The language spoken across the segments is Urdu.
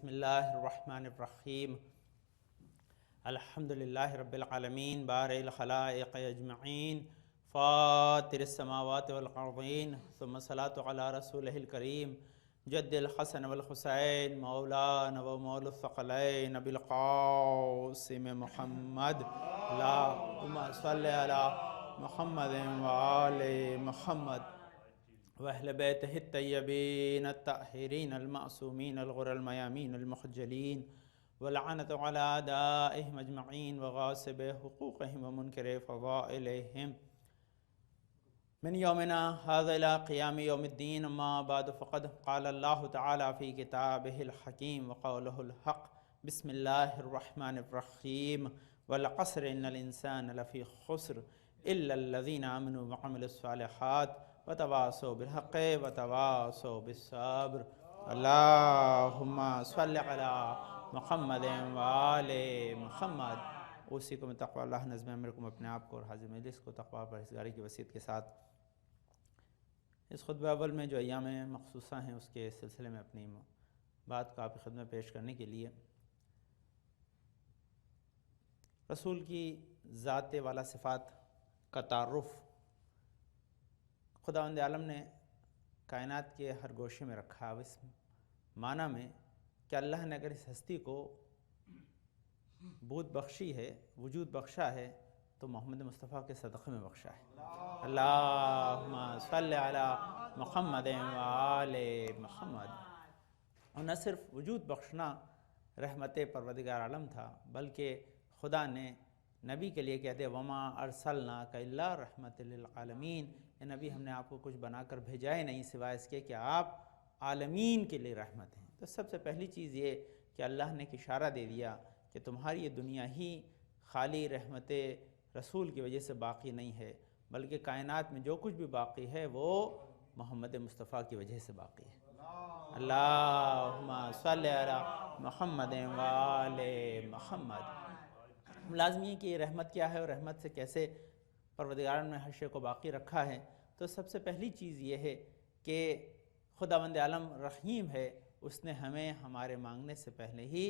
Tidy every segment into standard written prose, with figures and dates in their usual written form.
بسم اللہ الرحمن الرحیم الحمدللہ رب العالمین بارئ الخلائق اجمعین فاطر السماوات والارضین ثم الصلاة علی رسولہ الکریم جد الحسن والحسین مولانا و مولا الثقلین ابی القاسم محمد اللہم صلی علی محمد وآل محمد وأهل بيته الطيبين الطاهرين المعصومين الغر الميامين المخجلين واللعنة على أعدائهم أجمعين وغاصب حقوقهم ومنكر فضائلهم من يومنا هذا إلى قيام يوم الدين. أما بعد فقد قال الله تعالى في كتابه الحكيم وقوله الحق بسم الله الرحمن الرحيم والعصر إن الإنسان لفي خسر إلا الذين آمنوا وعملوا الصالحات وتواصوا بالحق وتواصوا بالصبر. اللهم صل على محمد وآل محمد. اوصیکم بتقوی اللہ. نظم امرکم اپنے آپ کو اور حاضر مجلس کو تقوی پرہیزگاری کی وصیت کے ساتھ اس خطبہ اول میں جو ایام مخصوصہ ہیں اس کے سلسلے میں اپنی بات کو آپ کی خدمت پیش کرنے کے لیے رسول کی ذات والا صفات کا تعارف خداوند عالم نے کائنات کے ہر گوشے میں رکھا. اس معنی میں کہ اللہ نے اگر اس ہستی کو بود بخشی ہے، وجود بخشا ہے، تو محمد مصطفیٰ کے صدقے میں بخشا ہے. اللہم صلی علی محمد وآل محمد. اور نہ صرف وجود بخشنا رحمت پروردگار عالم تھا بلکہ خدا نے نبی کے لیے کہتے وما ارسلناک الا رحمت للعالمین. اے نبی ہم نے آپ کو کچھ بنا کر بھیجا ہی نہیں سوائے اس کے کہ آپ عالمین کے لیے رحمت ہیں. تو سب سے پہلی چیز یہ کہ اللہ نے ایک اشارہ دے دیا کہ تمہاری یہ دنیا ہی خالی رحمت رسول کی وجہ سے باقی نہیں ہے بلکہ کائنات میں جو کچھ بھی باقی ہے وہ محمد مصطفیٰ کی وجہ سے باقی ہے. اللہم صلی علی محمد وآل محمد. لازمی ہے کہ یہ رحمت کیا ہے اور رحمت سے کیسے پروردگار نے ہر شے کو باقی رکھا ہے. تو سب سے پہلی چیز یہ ہے کہ خداوند عالم رحیم ہے. اس نے ہمیں ہمارے مانگنے سے پہلے ہی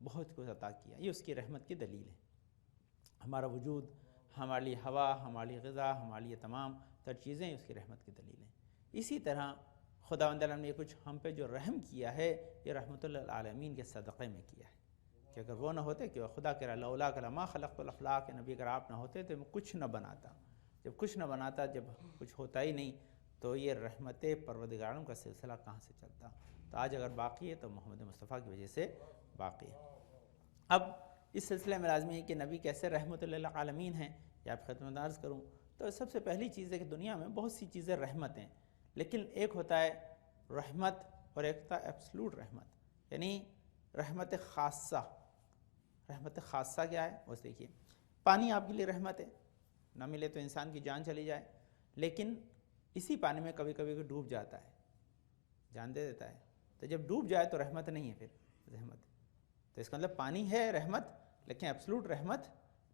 بہت کچھ عطا کیا. یہ اس کی رحمت کی دلیل ہے. ہمارا وجود، ہمارے لیے ہوا، ہمارے لیے غذا، ہمارے لیے تمام تر چیزیں اس کی رحمت کی دلیل ہیں. اسی طرح خداوند عالم نے یہ کچھ ہم پہ جو رحم کیا ہے یہ رحمت للعالمین کے صدقے میں کیا ہے. کہ اگر وہ نہ ہوتے کہ خدا کہہ رہا لولاک لما خلقت الافلاک، نبی اگر آپ نہ ہوتے تو میں کچھ نہ بناتا. جب کچھ نہ بناتا، جب کچھ ہوتا ہی نہیں تو یہ رحمت پروردگاروں کا سلسلہ کہاں سے چلتا. تو آج اگر باقی ہے تو محمد مصطفیٰ کی وجہ سے باقی ہے. اب اس سلسلے میں لازمی ہے کہ نبی کیسے رحمت للعالمین ہیں یہ آپ خدمت عرض کروں. تو سب سے پہلی چیز ہے کہ دنیا میں بہت سی چیزیں رحمت ہیں، لیکن ایک ہوتا ہے رحمت اور ایک ہوتا ہے ایبسلوٹ رحمت، یعنی رحمت خاصہ. رحمت خاصہ کیا ہے؟ وہ دیکھیے، پانی آپ کے لیے رحمت ہے، نہ ملے تو انسان کی جان چلی جائے، لیکن اسی پانی میں کبھی کبھی ڈوب جاتا ہے، جان دے دیتا ہے. تو جب ڈوب جائے تو رحمت نہیں ہے، پھر رحمت. تو اس کا مطلب پانی ہے رحمت لیکن ایبسلوٹ رحمت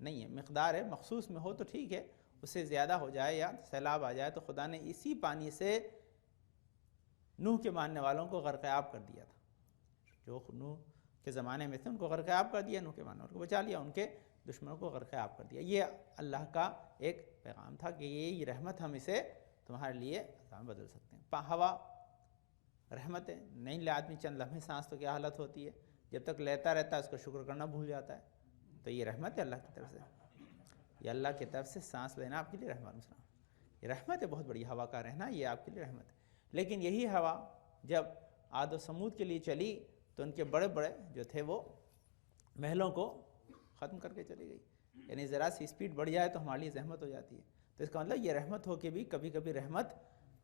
نہیں ہے. مقدار ہے، مخصوص میں ہو تو ٹھیک ہے، اس سے زیادہ ہو جائے یا سیلاب آ جائے تو خدا نے اسی پانی سے نوح کے ماننے والوں کو غرقاب کر دیا تھا. جو نوح کے زمانے میں تھے ان کو غرقاب کر دیا، نوح کے ماننے والوں کو بچا لیا، ان کے دشمنوں کو غرقاب کر دیا. یہ اللہ کا ایک پیغام تھا کہ یہ رحمت ہم اسے تمہارے لیے عذاب بدل سکتے ہیں. ہوا رحمت ہے، نہیں لے آدمی چند لمحے سانس تو کیا حالت ہوتی ہے، جب تک لیتا رہتا ہے اس کو شکر کرنا بھول جاتا ہے. تو یہ رحمت ہے اللہ کی طرف سے. یہ اللہ کی طرف سے سانس لینا آپ کے لیے رحمت، یہ رحمت ہے بہت بڑی. ہوا کا رہنا یہ آپ کے لیے رحمت ہے. لیکن یہی ہوا جب عاد و سمود کے لیے چلی تو ان کے بڑے بڑے جو تھے وہ محلوں کو ختم کر کے چلی گئی. یعنی ذرا سی اسپیڈ بڑھ جائے تو ہمارے لیے زحمت ہو جاتی ہے. تو اس کا مطلب یہ رحمت ہو کے بھی کبھی کبھی رحمت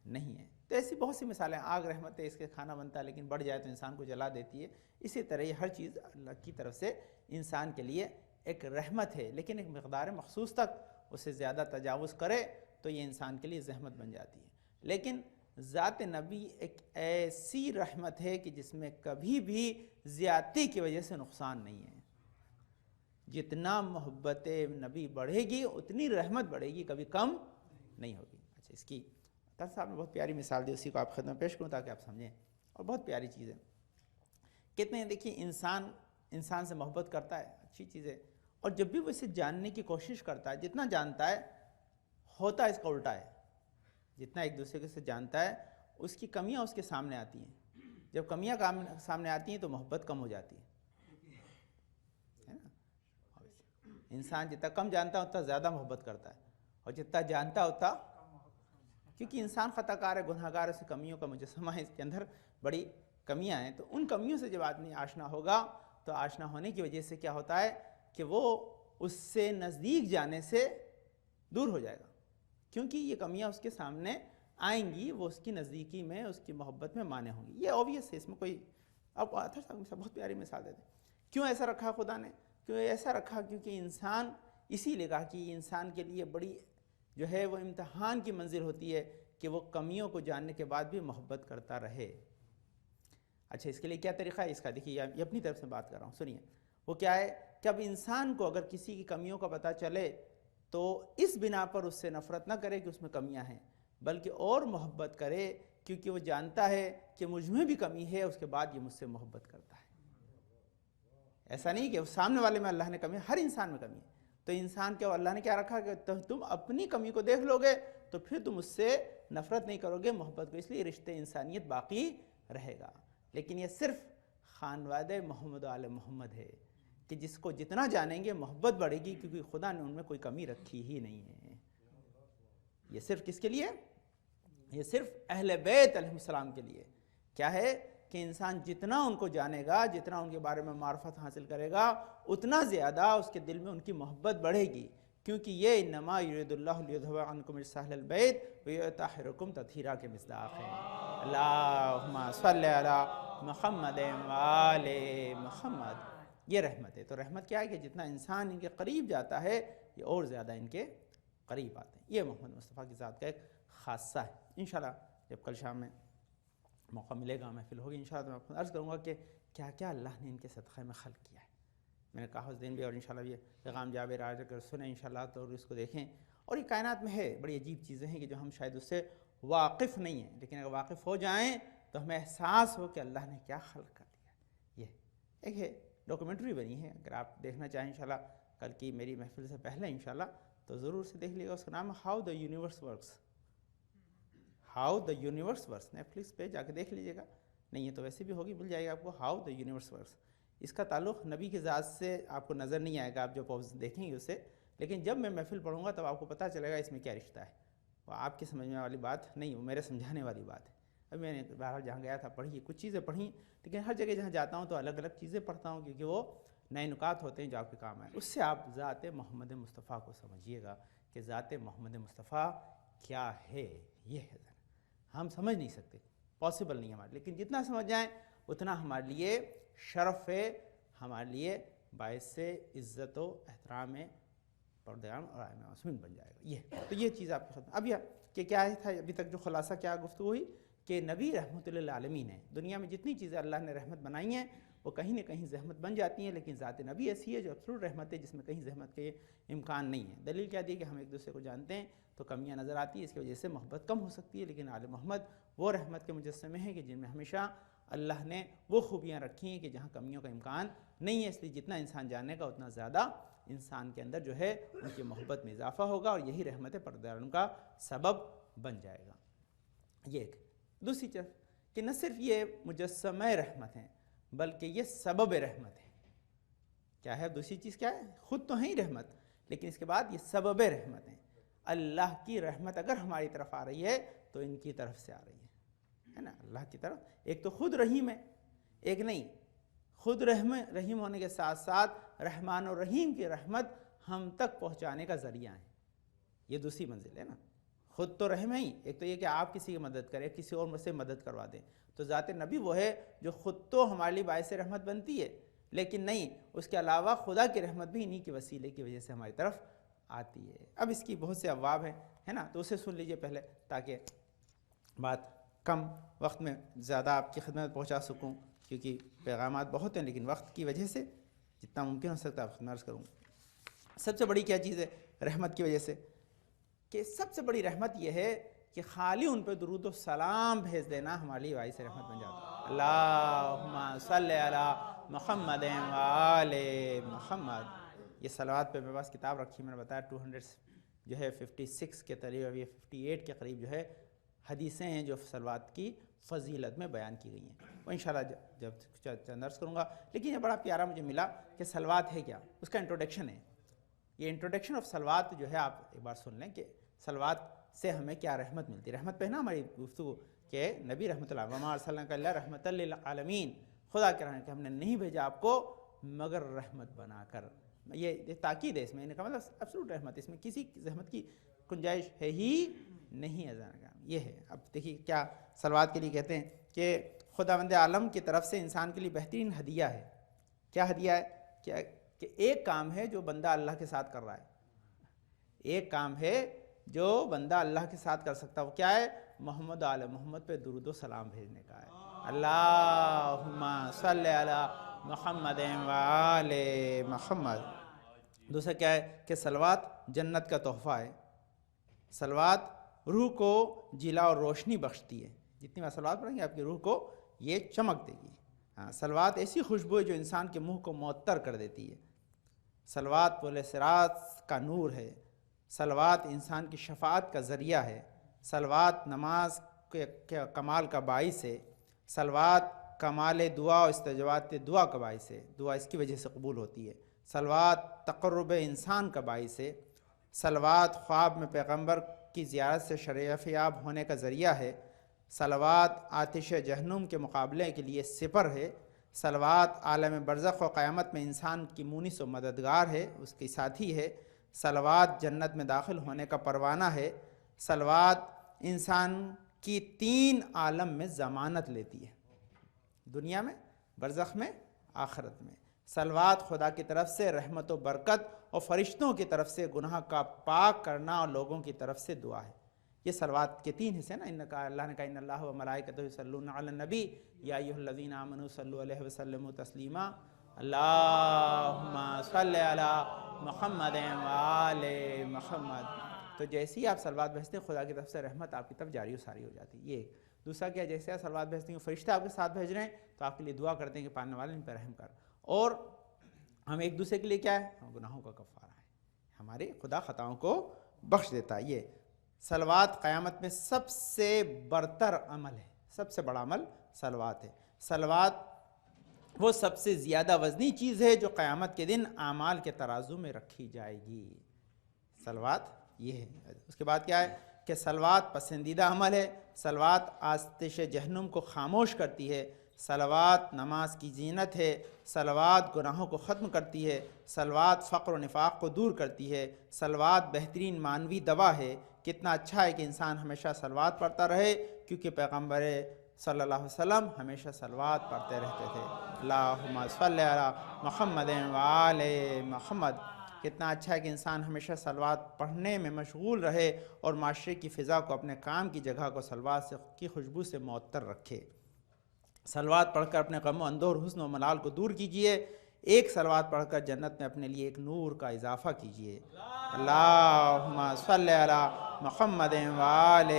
نہیں ہے. تو ایسی بہت سی مثالیں. آگ رحمت ہے، اس کے کھانا بنتا ہے لیکن بڑھ جائے تو انسان کو جلا دیتی ہے. اسی طرح یہ ہر چیز اللہ کی طرف سے انسان کے لیے ایک رحمت ہے، لیکن ایک مقدار مخصوص تک اسے زیادہ تجاوز کرے تو یہ انسان کے لیے زحمت بن جاتی ہے. لیکن ذات نبی ایک ایسی رحمت ہے کہ جس میں کبھی بھی زیادتی کی وجہ سے نقصان نہیں ہے. جتنا محبت نبی بڑھے گی اتنی رحمت بڑھے گی، کبھی کم نہیں ہوگی. اچھا، اس کی طرف صاحب نے بہت پیاری مثال دی، اسی کو آپ خدمت پیش کروں تاکہ آپ سمجھیں. اور بہت پیاری چیز ہے کہتے ہیں دیکھیے انسان سے محبت کرتا ہے، اچھی چیز ہے، اور جب بھی وہ اسے جاننے کی کوشش کرتا ہے، جتنا جانتا ہے ہوتا اس کا الٹا ہے. جتنا ایک دوسرے سے جانتا ہے اس کی کمیاں اس کے سامنے آتی ہیں. جب کمیاں سامنے آتی ہیں تو محبت کم ہو جاتی ہے نا. انسان جتنا کم جانتا ہے اتنا زیادہ محبت کرتا ہے، اور جتنا جانتا ہوتا، کیونکہ انسان خطا کار ہے، گناہ گار ہے، اس کمیوں کا مجسمہ ہے، اس کے اندر بڑی کمیاں ہیں. تو ان کمیوں سے جب آدمی آشنا ہوگا تو آشنا ہونے کی وجہ سے کیا ہوتا ہے کہ وہ اس سے نزدیک جانے سے دور ہو جائے گا، کیونکہ یہ کمیاں اس کے سامنے آئیں گی، وہ اس کی نزدیکی میں، اس کی محبت میں مانے ہوں گی. یہ اوبیس ہے، اس میں کوئی، آپ آتھر صاحب سے بہت پیاری مثال دیتے ہیں. کیوں ایسا رکھا خدا نے؟ کیوں ایسا رکھا؟ کیونکہ انسان، اسی لیے کہا کہ انسان کے لیے بڑی جو ہے وہ امتحان کی منزل ہوتی ہے کہ وہ کمیوں کو جاننے کے بعد بھی محبت کرتا رہے. اچھا، اس کے لیے کیا طریقہ ہے اس کا؟ دیکھیے یہ اپنی طرف سے بات کر رہا ہوں، سنیے. وہ کیا ہے کہ اب انسان کو اگر کسی کی کمیوں کا پتہ چلے تو اس بنا پر اس سے نفرت نہ کرے کہ اس میں کمیاں ہیں، بلکہ اور محبت کرے، کیونکہ وہ جانتا ہے کہ مجھ میں بھی کمی ہے، اس کے بعد یہ مجھ سے محبت کرتا ہے. ایسا نہیں کہ سامنے والے میں اللہ نے کمی، ہر انسان میں کمی ہے. تو انسان کے اللہ نے کیا رکھا کہ تم اپنی کمی کو دیکھ لو گے تو پھر تم اس سے نفرت نہیں کرو گے، محبت کو. اس لیے رشتے انسانیت باقی رہے گا. لیکن یہ صرف خانوادہ محمد و آل محمد ہے کہ جس کو جتنا جانیں گے محبت بڑھے گی، کیونکہ خدا نے ان میں کوئی کمی رکھی ہی نہیں ہے. یہ صرف کس کے لیے؟ یہ صرف اہل بیت علیہ السلام کے لیے. کیا ہے کہ انسان جتنا ان کو جانے گا، جتنا ان کے بارے میں معرفت حاصل کرے گا، اتنا زیادہ اس کے دل میں ان کی محبت بڑھے گی. کیونکہ یہ انما یرید اللہ لیذھب عنکم الرجس اہل البیت ویطہرکم تطہیرا کے مصداق ہے. اللہم صلی علی محمد وآل محمد. یہ رحمت ہے. تو رحمت کیا ہے کہ جتنا انسان ان کے قریب جاتا ہے یہ اور زیادہ ان کے قریب آتے ہیں. یہ محمد مصطفیٰ کی ذات کا ایک خاصہ ہے. انشاءاللہ جب کل شام میں موقع ملے گا، محفل ہوگی، انشاءاللہ میں آپ کو عرض کروں گا کہ کیا کیا اللہ نے ان کے صدقے میں خلق کیا ہے. میں نے کہا اس دن بھی، اور انشاءاللہ یہ پیغام جابر آج اگر سنیں انشاءاللہ تو اس کو دیکھیں. اور یہ کائنات میں ہے، بڑی عجیب چیزیں ہیں کہ جو ہم شاید اس سے واقف نہیں ہیں، لیکن اگر واقف ہو جائیں تو ہمیں احساس ہو کہ اللہ نے کیا خلق کر دیا. یہ ایک ہے، ڈاکومنٹری بنی ہے، اگر آپ دیکھنا چاہیں انشاءاللہ کل کی میری محفل سے پہلے انشاءاللہ تو ضرور سے دیکھ لیے گا. اس کا نام ہے how the universe works. How the universe works. Netflix پہ جا کے دیکھ لیجیے گا، نہیں ہے تو ویسے بھی ہوگی، مل جائے گا آپ کو. How the universe works. اس کا تعلق نبی کی ذات سے آپ کو نظر نہیں آئے گا، آپ جب دیکھیں گے اسے، لیکن جب میں محفل پڑھوں گا تب آپ کو پتہ چلے گا اس میں کیا رشتہ ہے. وہ آپ کی سمجھنے والی بات نہیں، وہ میرے سمجھانے والی بات ہے. اب میں نے باہر جہاں گیا تھا پڑھی، کچھ چیزیں پڑھیں، لیکن ہر جگہ جہاں جاتا ہوں تو الگ الگ چیزیں پڑھتا ہوں، کیونکہ وہ نئے نکات ہوتے ہیں جو آپ کے کام آئیں. اس سے آپ ذات محمد مصطفیٰ کو سمجھیے گا کہ ذات محمد مصطفیٰ کیا ہے. یہ ہے ہم سمجھ نہیں سکتے، پاسبل نہیں ہمارے، لیکن جتنا سمجھ جائیں اتنا ہمارے لیے شرف ہے، ہمارے لیے باعث عزت و احترام پردیان اور آئمہ معصومین بن جائے گا. تو یہ چیز آپ کے خدمت. اب یہ کہ کیا تھا ابھی تک جو خلاصہ کیا گفتگو ہوئی کہ نبی رحمت للعالمین ہے. دنیا میں جتنی چیزیں اللہ نے رحمت بنائی ہیں وہ کہیں نہ کہیں زحمت بن جاتی ہیں، لیکن ذات نبی ایسی ہے جو ابسولوٹ رحمت ہے، جس میں کہیں زحمت کے امکان نہیں ہے. دلیل کیا دی کہ ہم ایک دوسرے کو جانتے ہیں تو کمیاں نظر آتی ہیں، اس کی وجہ سے محبت کم ہو سکتی ہے، لیکن آل محمد وہ رحمت کے مجسمے ہیں کہ جن میں ہمیشہ اللہ نے وہ خوبیاں رکھی ہیں کہ جہاں کمیوں کا امکان نہیں ہے. اس لیے جتنا انسان جانے گا اتنا زیادہ انسان کے اندر جو ہے ان کی محبت میں اضافہ ہوگا، اور یہی رحمت پردگار کا سبب بن جائے گا. یہ ایک. دوسری چیز کہ نہ صرف یہ مجسمہ رحمت ہیں بلکہ یہ سبب رحمت ہے. کیا ہے دوسری چیز؟ کیا ہے؟ خود تو ہیں ہی رحمت، لیکن اس کے بعد یہ سبب رحمت ہیں. اللہ کی رحمت اگر ہماری طرف آ رہی ہے تو ان کی طرف سے آ رہی ہے نا، اللہ کی طرف. ایک تو خود رحیم ہے، ایک نہیں، خود رحیم ہونے کے ساتھ ساتھ رحمان و رحیم کی رحمت ہم تک پہنچانے کا ذریعہ ہے. یہ دوسری منزل ہے نا. خود تو رحم ہے ہی، ایک تو یہ کہ آپ کسی کی مدد کریں، کسی اور سے مدد کروا دیں. تو ذات نبی وہ ہے جو خود تو ہمارے لیے باعث رحمت بنتی ہے، لیکن نہیں، اس کے علاوہ خدا کی رحمت بھی انہی کے وسیلے کی وجہ سے ہماری طرف آتی ہے. اب اس کی بہت سے ابواب ہیں، ہے نا، تو اسے سن لیجئے پہلے تاکہ بات کم وقت میں زیادہ آپ کی خدمت پہنچا سکوں، کیونکہ پیغامات بہت ہیں لیکن وقت کی وجہ سے جتنا ممکن ہو سکتا ہے آپ خدمت کروں. سب سے بڑی کیا چیز ہے رحمت کی وجہ سے؟ کہ سب سے بڑی رحمت یہ ہے کہ خالی ان پہ درود و سلام بھیج دینا ہمارے لیے باعث رحمت بن جاتا ہے. اللہم صلی علی محمد و آل محمد۔ یہ صلوات پہ میرے پاس کتاب رکھی، میں نے بتایا 200 جو ہے 56 کے قریب، ابھی 58 کے قریب جو ہے حدیثیں ہیں جو صلوات کی فضیلت میں بیان کی گئی ہیں، وہ انشاءاللہ جب چند عرض کروں گا۔ لیکن یہ بڑا پیارا مجھے ملا کہ صلوات ہے کیا، اس کا انٹروڈکشن ہے۔ یہ انٹروڈکشن آف صلوات جو ہے آپ ایک بار سن لیں کہ صلوات سے ہمیں کیا رحمت ملتی ہے۔ رحمت پہ نا ہماری گفتگو کہ نبی رحمۃ اللہ وما ارسلناک الا رحمۃ للعالمین، خدا کہہ رہے ہیں کہ ہم نے نہیں بھیجا آپ کو مگر رحمت بنا کر۔ یہ تاکید ہے اس میں، ان کا مطلب ایبسولوٹ رحمت، اس میں کسی رحمت کی گنجائش ہے ہی نہیں ہے۔ یہ ہے، اب دیکھیے کیا صلوات کے لیے کہتے ہیں کہ خداوند عالم کی طرف سے انسان کے لیے بہترین ہدیہ ہے۔ کیا ہدیہ ہے؟ کہ ایک کام ہے جو بندہ اللہ کے ساتھ کر رہا ہے، ایک کام ہے جو بندہ اللہ کے ساتھ کر سکتا ہے، وہ کیا ہے؟ محمد آل محمد پہ درود و سلام بھیجنے کا ہے۔ اللہم صلی علی محمد و آل محمد۔ دوسرا کیا ہے کہ صلوات جنت کا تحفہ ہے۔ صلوات روح کو جلا اور روشنی بخشتی ہے، جتنی بار صلوات پڑھیں گے آپ کی روح کو یہ چمک دے گی۔ صلوات ایسی خوشبو ہے جو انسان کے منہ کو معطر کر دیتی ہے۔ صلوات پل صراط کا نور ہے۔ صلوات انسان کی شفاعت کا ذریعہ ہے۔ صلوات نماز کے کمال کا باعث ہے۔ صلوات کمال دعا و استجابت دعا کا باعث ہے، دعا اس کی وجہ سے قبول ہوتی ہے۔ صلوات تقرب انسان کا باعث ہے۔ صلوات خواب میں پیغمبر کی زیارت سے شرف یاب ہونے کا ذریعہ ہے۔ صلوات آتش جہنم کے مقابلے کے لیے سپر ہے۔ صلوات عالم برزخ و قیامت میں انسان کی مونس و مددگار ہے، اس کی ساتھی ہے۔ صلوات جنت میں داخل ہونے کا پروانہ ہے۔ صلوات انسان کی 3 عالم میں ضمانت لیتی ہے، دنیا میں، برزخ میں، آخرت میں۔ صلوات خدا کی طرف سے رحمت و برکت اور فرشتوں کی طرف سے گناہ کا پاک کرنا اور لوگوں کی طرف سے دعا ہے۔ یہ صلوات کے 3 حصے نا، اللہ نے کہا ان اللہ و ملائکتہ یصلون علی النبی یا ایھا الذین آمنوا صلوا علیہ وسلموا تسلیما۔ اللہم صلی علی محمد و آل محمد۔ تو جیسے ہی آپ صلوات بھیجتے ہیں خدا کی طرف سے رحمت آپ کی طرف جاری و ساری ہو جاتی ہے۔ یہ دوسرا کیا، جیسے آپ صلوات بھیجتے ہیں فرشتے آپ کے ساتھ بھیج رہے ہیں تو آپ کے لیے دعا کرتے ہیں کہ پالنے والے ان پہ رحم کر، اور ہم ایک دوسرے کے لیے کیا ہے، ہم گناہوں کا کفارہ ہے، ہمارے خدا خطاؤں کو بخش دیتا ہے۔ یہ صلوات قیامت میں سب سے برتر عمل ہے، سب سے بڑا عمل صلوات ہے۔ صلوات وہ سب سے زیادہ وزنی چیز ہے جو قیامت کے دن اعمال کے ترازو میں رکھی جائے گی۔ صلوات یہ ہے۔ اس کے بعد کیا ہے کہ صلوات پسندیدہ عمل ہے۔ صلوات آتش جہنم کو خاموش کرتی ہے۔ صلوات نماز کی زینت ہے۔ صلوات گناہوں کو ختم کرتی ہے۔ صلوات فقر و نفاق کو دور کرتی ہے۔ صلوات بہترین معنوی دوا ہے۔ کتنا اچھا ہے کہ انسان ہمیشہ صلوات پڑھتا رہے، کیونکہ پیغمبر صلی اللہ علیہ وسلم ہمیشہ صلوات پڑھتے رہتے تھے۔ اللہم صلی علی محمد و آل محمد۔ کتنا اچھا ہے کہ انسان ہمیشہ صلوات پڑھنے میں مشغول رہے اور معاشرے کی فضا کو، اپنے کام کی جگہ کو صلوات کی خوشبو سے معطر رکھے۔ صلوات پڑھ کر اپنے غم و اندوہ اور حزن و ملال کو دور کیجئے۔ ایک صلوات پڑھ کر جنت میں اپنے لیے ایک نور کا اضافہ کیجئے۔ اللہم صلی علی محمد و آل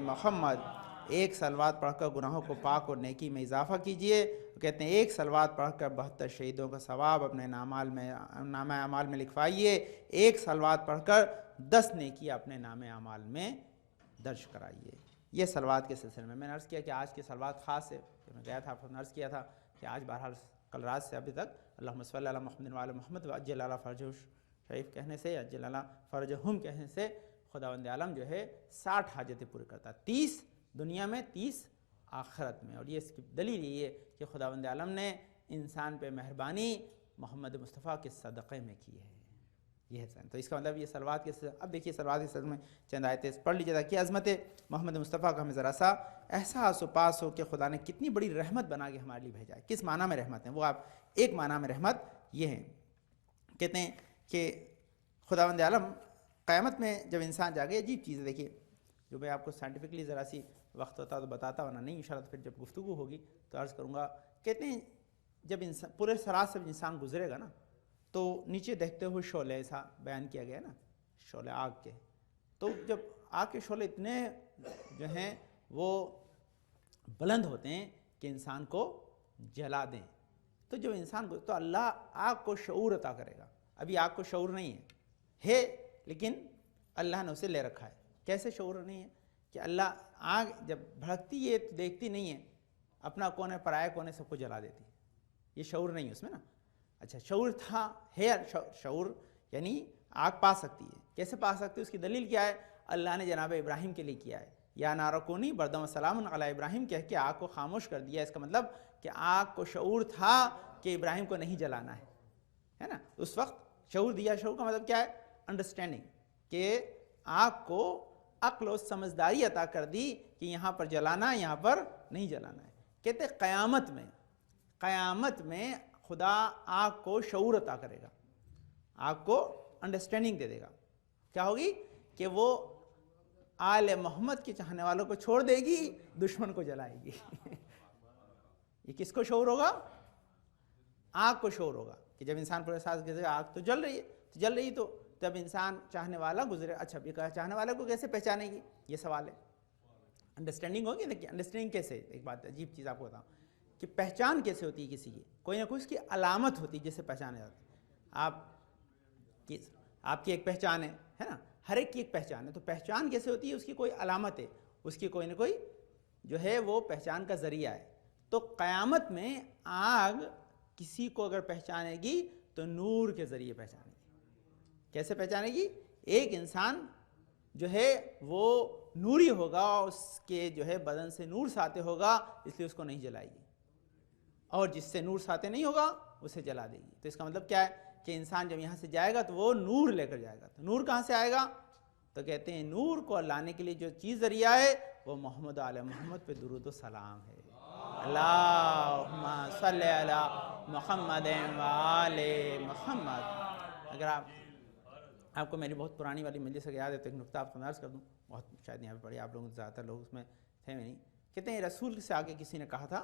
محمد۔ ایک صلوات پڑھ کر گناہوں کو پاک اور نیکی میں اضافہ کیجئے۔ کہتے ہیں ایک صلوات پڑھ کر 72 شہیدوں کا ثواب اپنے نامہ اعمال میں لکھوائیے۔ ایک صلوات پڑھ کر 10 نیکی اپنے نامہ اعمال میں درج کرائیے۔ یہ صلوات کے سلسلے میں نے عرض کیا کہ آج کی صلوات خاص ہے۔ میں گیا تھا، آپ نے عرض کیا تھا کہ آج بہرحال کل رات سے ابھی تک اللہم صلی علی محمد و آل محمد وعجل علی فرجہ شریف کہنے سے، عجل علی فرجہم کہنے سے خداوند عالم جو ہے 60 حاجتیں پوری کرتا ہے، 30 دنیا میں، 30 آخرت میں۔ اور یہ اس کی دلیل یہ ہے کہ خداوند عالم نے انسان پہ مہربانی محمد مصطفیٰ کے صدقے میں کی ہے۔ یہ ہے تو اس کا مطلب یہ صلوات کے، اب دیکھیے صلوات کے سلسلے میں چند آیتیں پڑھ لیجیے تاکہ عظمت محمد مصطفیٰ کا ہمیں ذرا سا احساس و پاس ہو کہ خدا نے کتنی بڑی رحمت بنا کے ہمارے لیے بھیجا ہے۔ کس معنی میں رحمت ہے وہ آپ ایک معنی میں رحمت یہ ہے، کہتے ہیں کہ خداوند عالم قیامت میں جب انسان جاگے، عجیب چیز ہے دیکھیے، جو میں آپ کو سائنٹیفکلی ذرا سی وقت ہوتا تو بتاتا، ورنہ نہیں انشاءاللہ پھر جب گفتگو ہوگی تو عرض کروں گا۔ کہتے ہیں جب انسان پورے سرات سے انسان گزرے گا نا تو نیچے دیکھتے ہوئے شعلے، ایسا بیان کیا گیا نا، شعلے آگ کے، تو جب آگ کے شعلے اتنے جو ہیں وہ بلند ہوتے ہیں کہ انسان کو جلا دیں. تو جو انسان کو تو اللہ آگ کو شعور عطا کرے گا. ابھی آگ کو شعور نہیں ہے لیکن اللہ نے اسے لے رکھا ہے. کیسے شعور نہیں ہے؟ کہ اللہ آگ جب بھڑکتی ہے تو دیکھتی نہیں ہے, اپنا کون ہے پرایا کون ہے سب کو جلا دیتی. یہ شعور نہیں ہے اس میں نا. اچھا شعور تھا ہے, شعور یعنی آگ پا سکتی ہے. کیسے پا سکتی ہے؟ اس کی دلیل کیا ہے؟ اللہ نے جناب ابراہیم کے لیے کیا ہے, یا نار کونی بردم سلام علی ابراہیم کہہ کے آگ کو خاموش کر دیا. اس کا مطلب کہ آگ کو شعور تھا کہ ابراہیم کو نہیں جلانا ہے نا. اس وقت شعور دیا. شعور کا مطلب کیا ہے؟ انڈرسٹینڈنگ, کہ آگ کو عقل و سمجھداری عطا کر دی کہ یہاں پر جلانا ہے یہاں پر نہیں جلانا ہے. کہتے قیامت میں خدا آگ کو شعور عطا کرے گا, آگ کو انڈرسٹینڈنگ دے دے گا. کیا ہوگی؟ کہ وہ آل محمد کے چاہنے والوں کو چھوڑ دے گی, دشمن کو جلائے گی. یہ کس کو شعور ہوگا؟ آگ کو شعور ہوگا. کہ جب انسان پر احساس کرے آگ تو جل رہی تو جب انسان چاہنے والا گزرے. اچھا چاہنے والے کو کیسے پہچانے گی؟ یہ سوال ہے. انڈرسٹینڈنگ ہوگی. دیکھیے انڈرسٹینڈنگ کیسے, ایک بات عجیب چیز آپ کو بتاؤں کہ پہچان کیسے ہوتی ہے کسی کی. کوئی نہ کوئی اس کی علامت ہوتی ہے جس سے پہچانا جاتا ہے. آپ کی ایک پہچان ہے نا, ہر ایک کی ایک پہچان ہے. تو پہچان کیسے ہوتی ہے؟ اس کی کوئی علامت ہے, اس کی کوئی نہ کوئی جو ہے وہ پہچان کا ذریعہ ہے. تو قیامت میں آگ کسی کو اگر پہچانے گی تو نور کے ذریعے پہچانے گی. کیسے پہچانے گی؟ ایک انسان جو ہے وہ نوری ہوگا, اس کے جو ہے بدن سے نور ساطع ہوگا, اس لیے اس کو نہیں جلائے گی. اور جس سے نور ساطع نہیں ہوگا اسے جلا دے گی. تو اس کا مطلب کیا ہے؟ کہ انسان جب یہاں سے جائے گا تو وہ نور لے کر جائے گا. تو نور کہاں سے آئے گا؟ تو کہتے ہیں نور کو لانے کے لیے جو چیز ذریعہ ہے وہ محمد آل محمد پہ درود و سلام ہے. اللہم صلی علی محمد و آل محمد. اگر آپ کو میری بہت پرانی والی مجلس سے یاد ہے تو ایک نقطہ آپ کو عرض کر دوں, بہت شاید یہاں پہ پڑھی آپ لوگوں سے, زیادہ تر لوگ اس میں تھے نہیں. کہتے ہیں رسول سے آگے کسی نے کہا تھا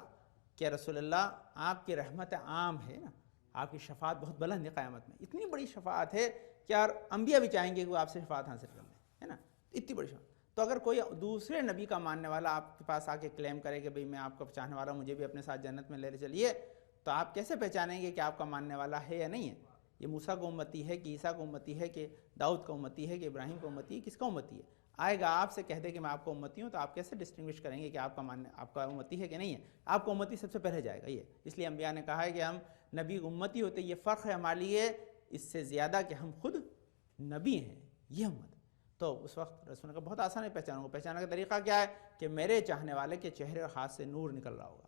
کہ رسول اللہ آپ کی رحمت عام ہے نا, آپ کی شفاعت بہت بلند ہے قیامت میں. اتنی بڑی شفاعت ہے کہ یار انبیاء بھی چاہیں گے کہ وہ آپ سے شفاعت حاصل کر لیں, ہے نا, اتنی بڑی شفاعت. تو اگر کوئی دوسرے نبی کا ماننے والا آپ کے پاس آ کے کلیم کرے کہ بھئی میں آپ کا چاہنے والا ہوں, مجھے بھی اپنے ساتھ جنت میں لے چلیے, تو آپ کیسے پہچانیں گے کہ آپ کا ماننے والا ہے یا نہیں ہے؟ یہ موسیٰ کو امتی ہے کہ عیسیٰ کو امتی ہے کہ داؤد کا امتی ہے کہ ابراہیم کو امتی ہے, کس کا امتی ہے؟ آئے گا آپ سے کہہ دے کہ میں آپ کو امتی ہوں, تو آپ کیسے ڈسٹنگوش کریں گے کہ آپ کا امتی ہے کہ نہیں ہے؟ آپ کو امتی سب سے پہلے جائے گا. یہ اس لیے انبیاء نے کہا ہے کہ ہم نبی امتی ہوتے, یہ فرق ہے ہمارے لیے اس سے زیادہ کہ ہم خود نبی ہیں, یہ امت. تو اس وقت رسول کا بہت آسان ہے پہچانوں کو. پہچانے کا طریقہ کیا ہے؟ کہ میرے چاہنے والے کے چہرے اور ہاتھ سے نور نکل رہا ہوگا,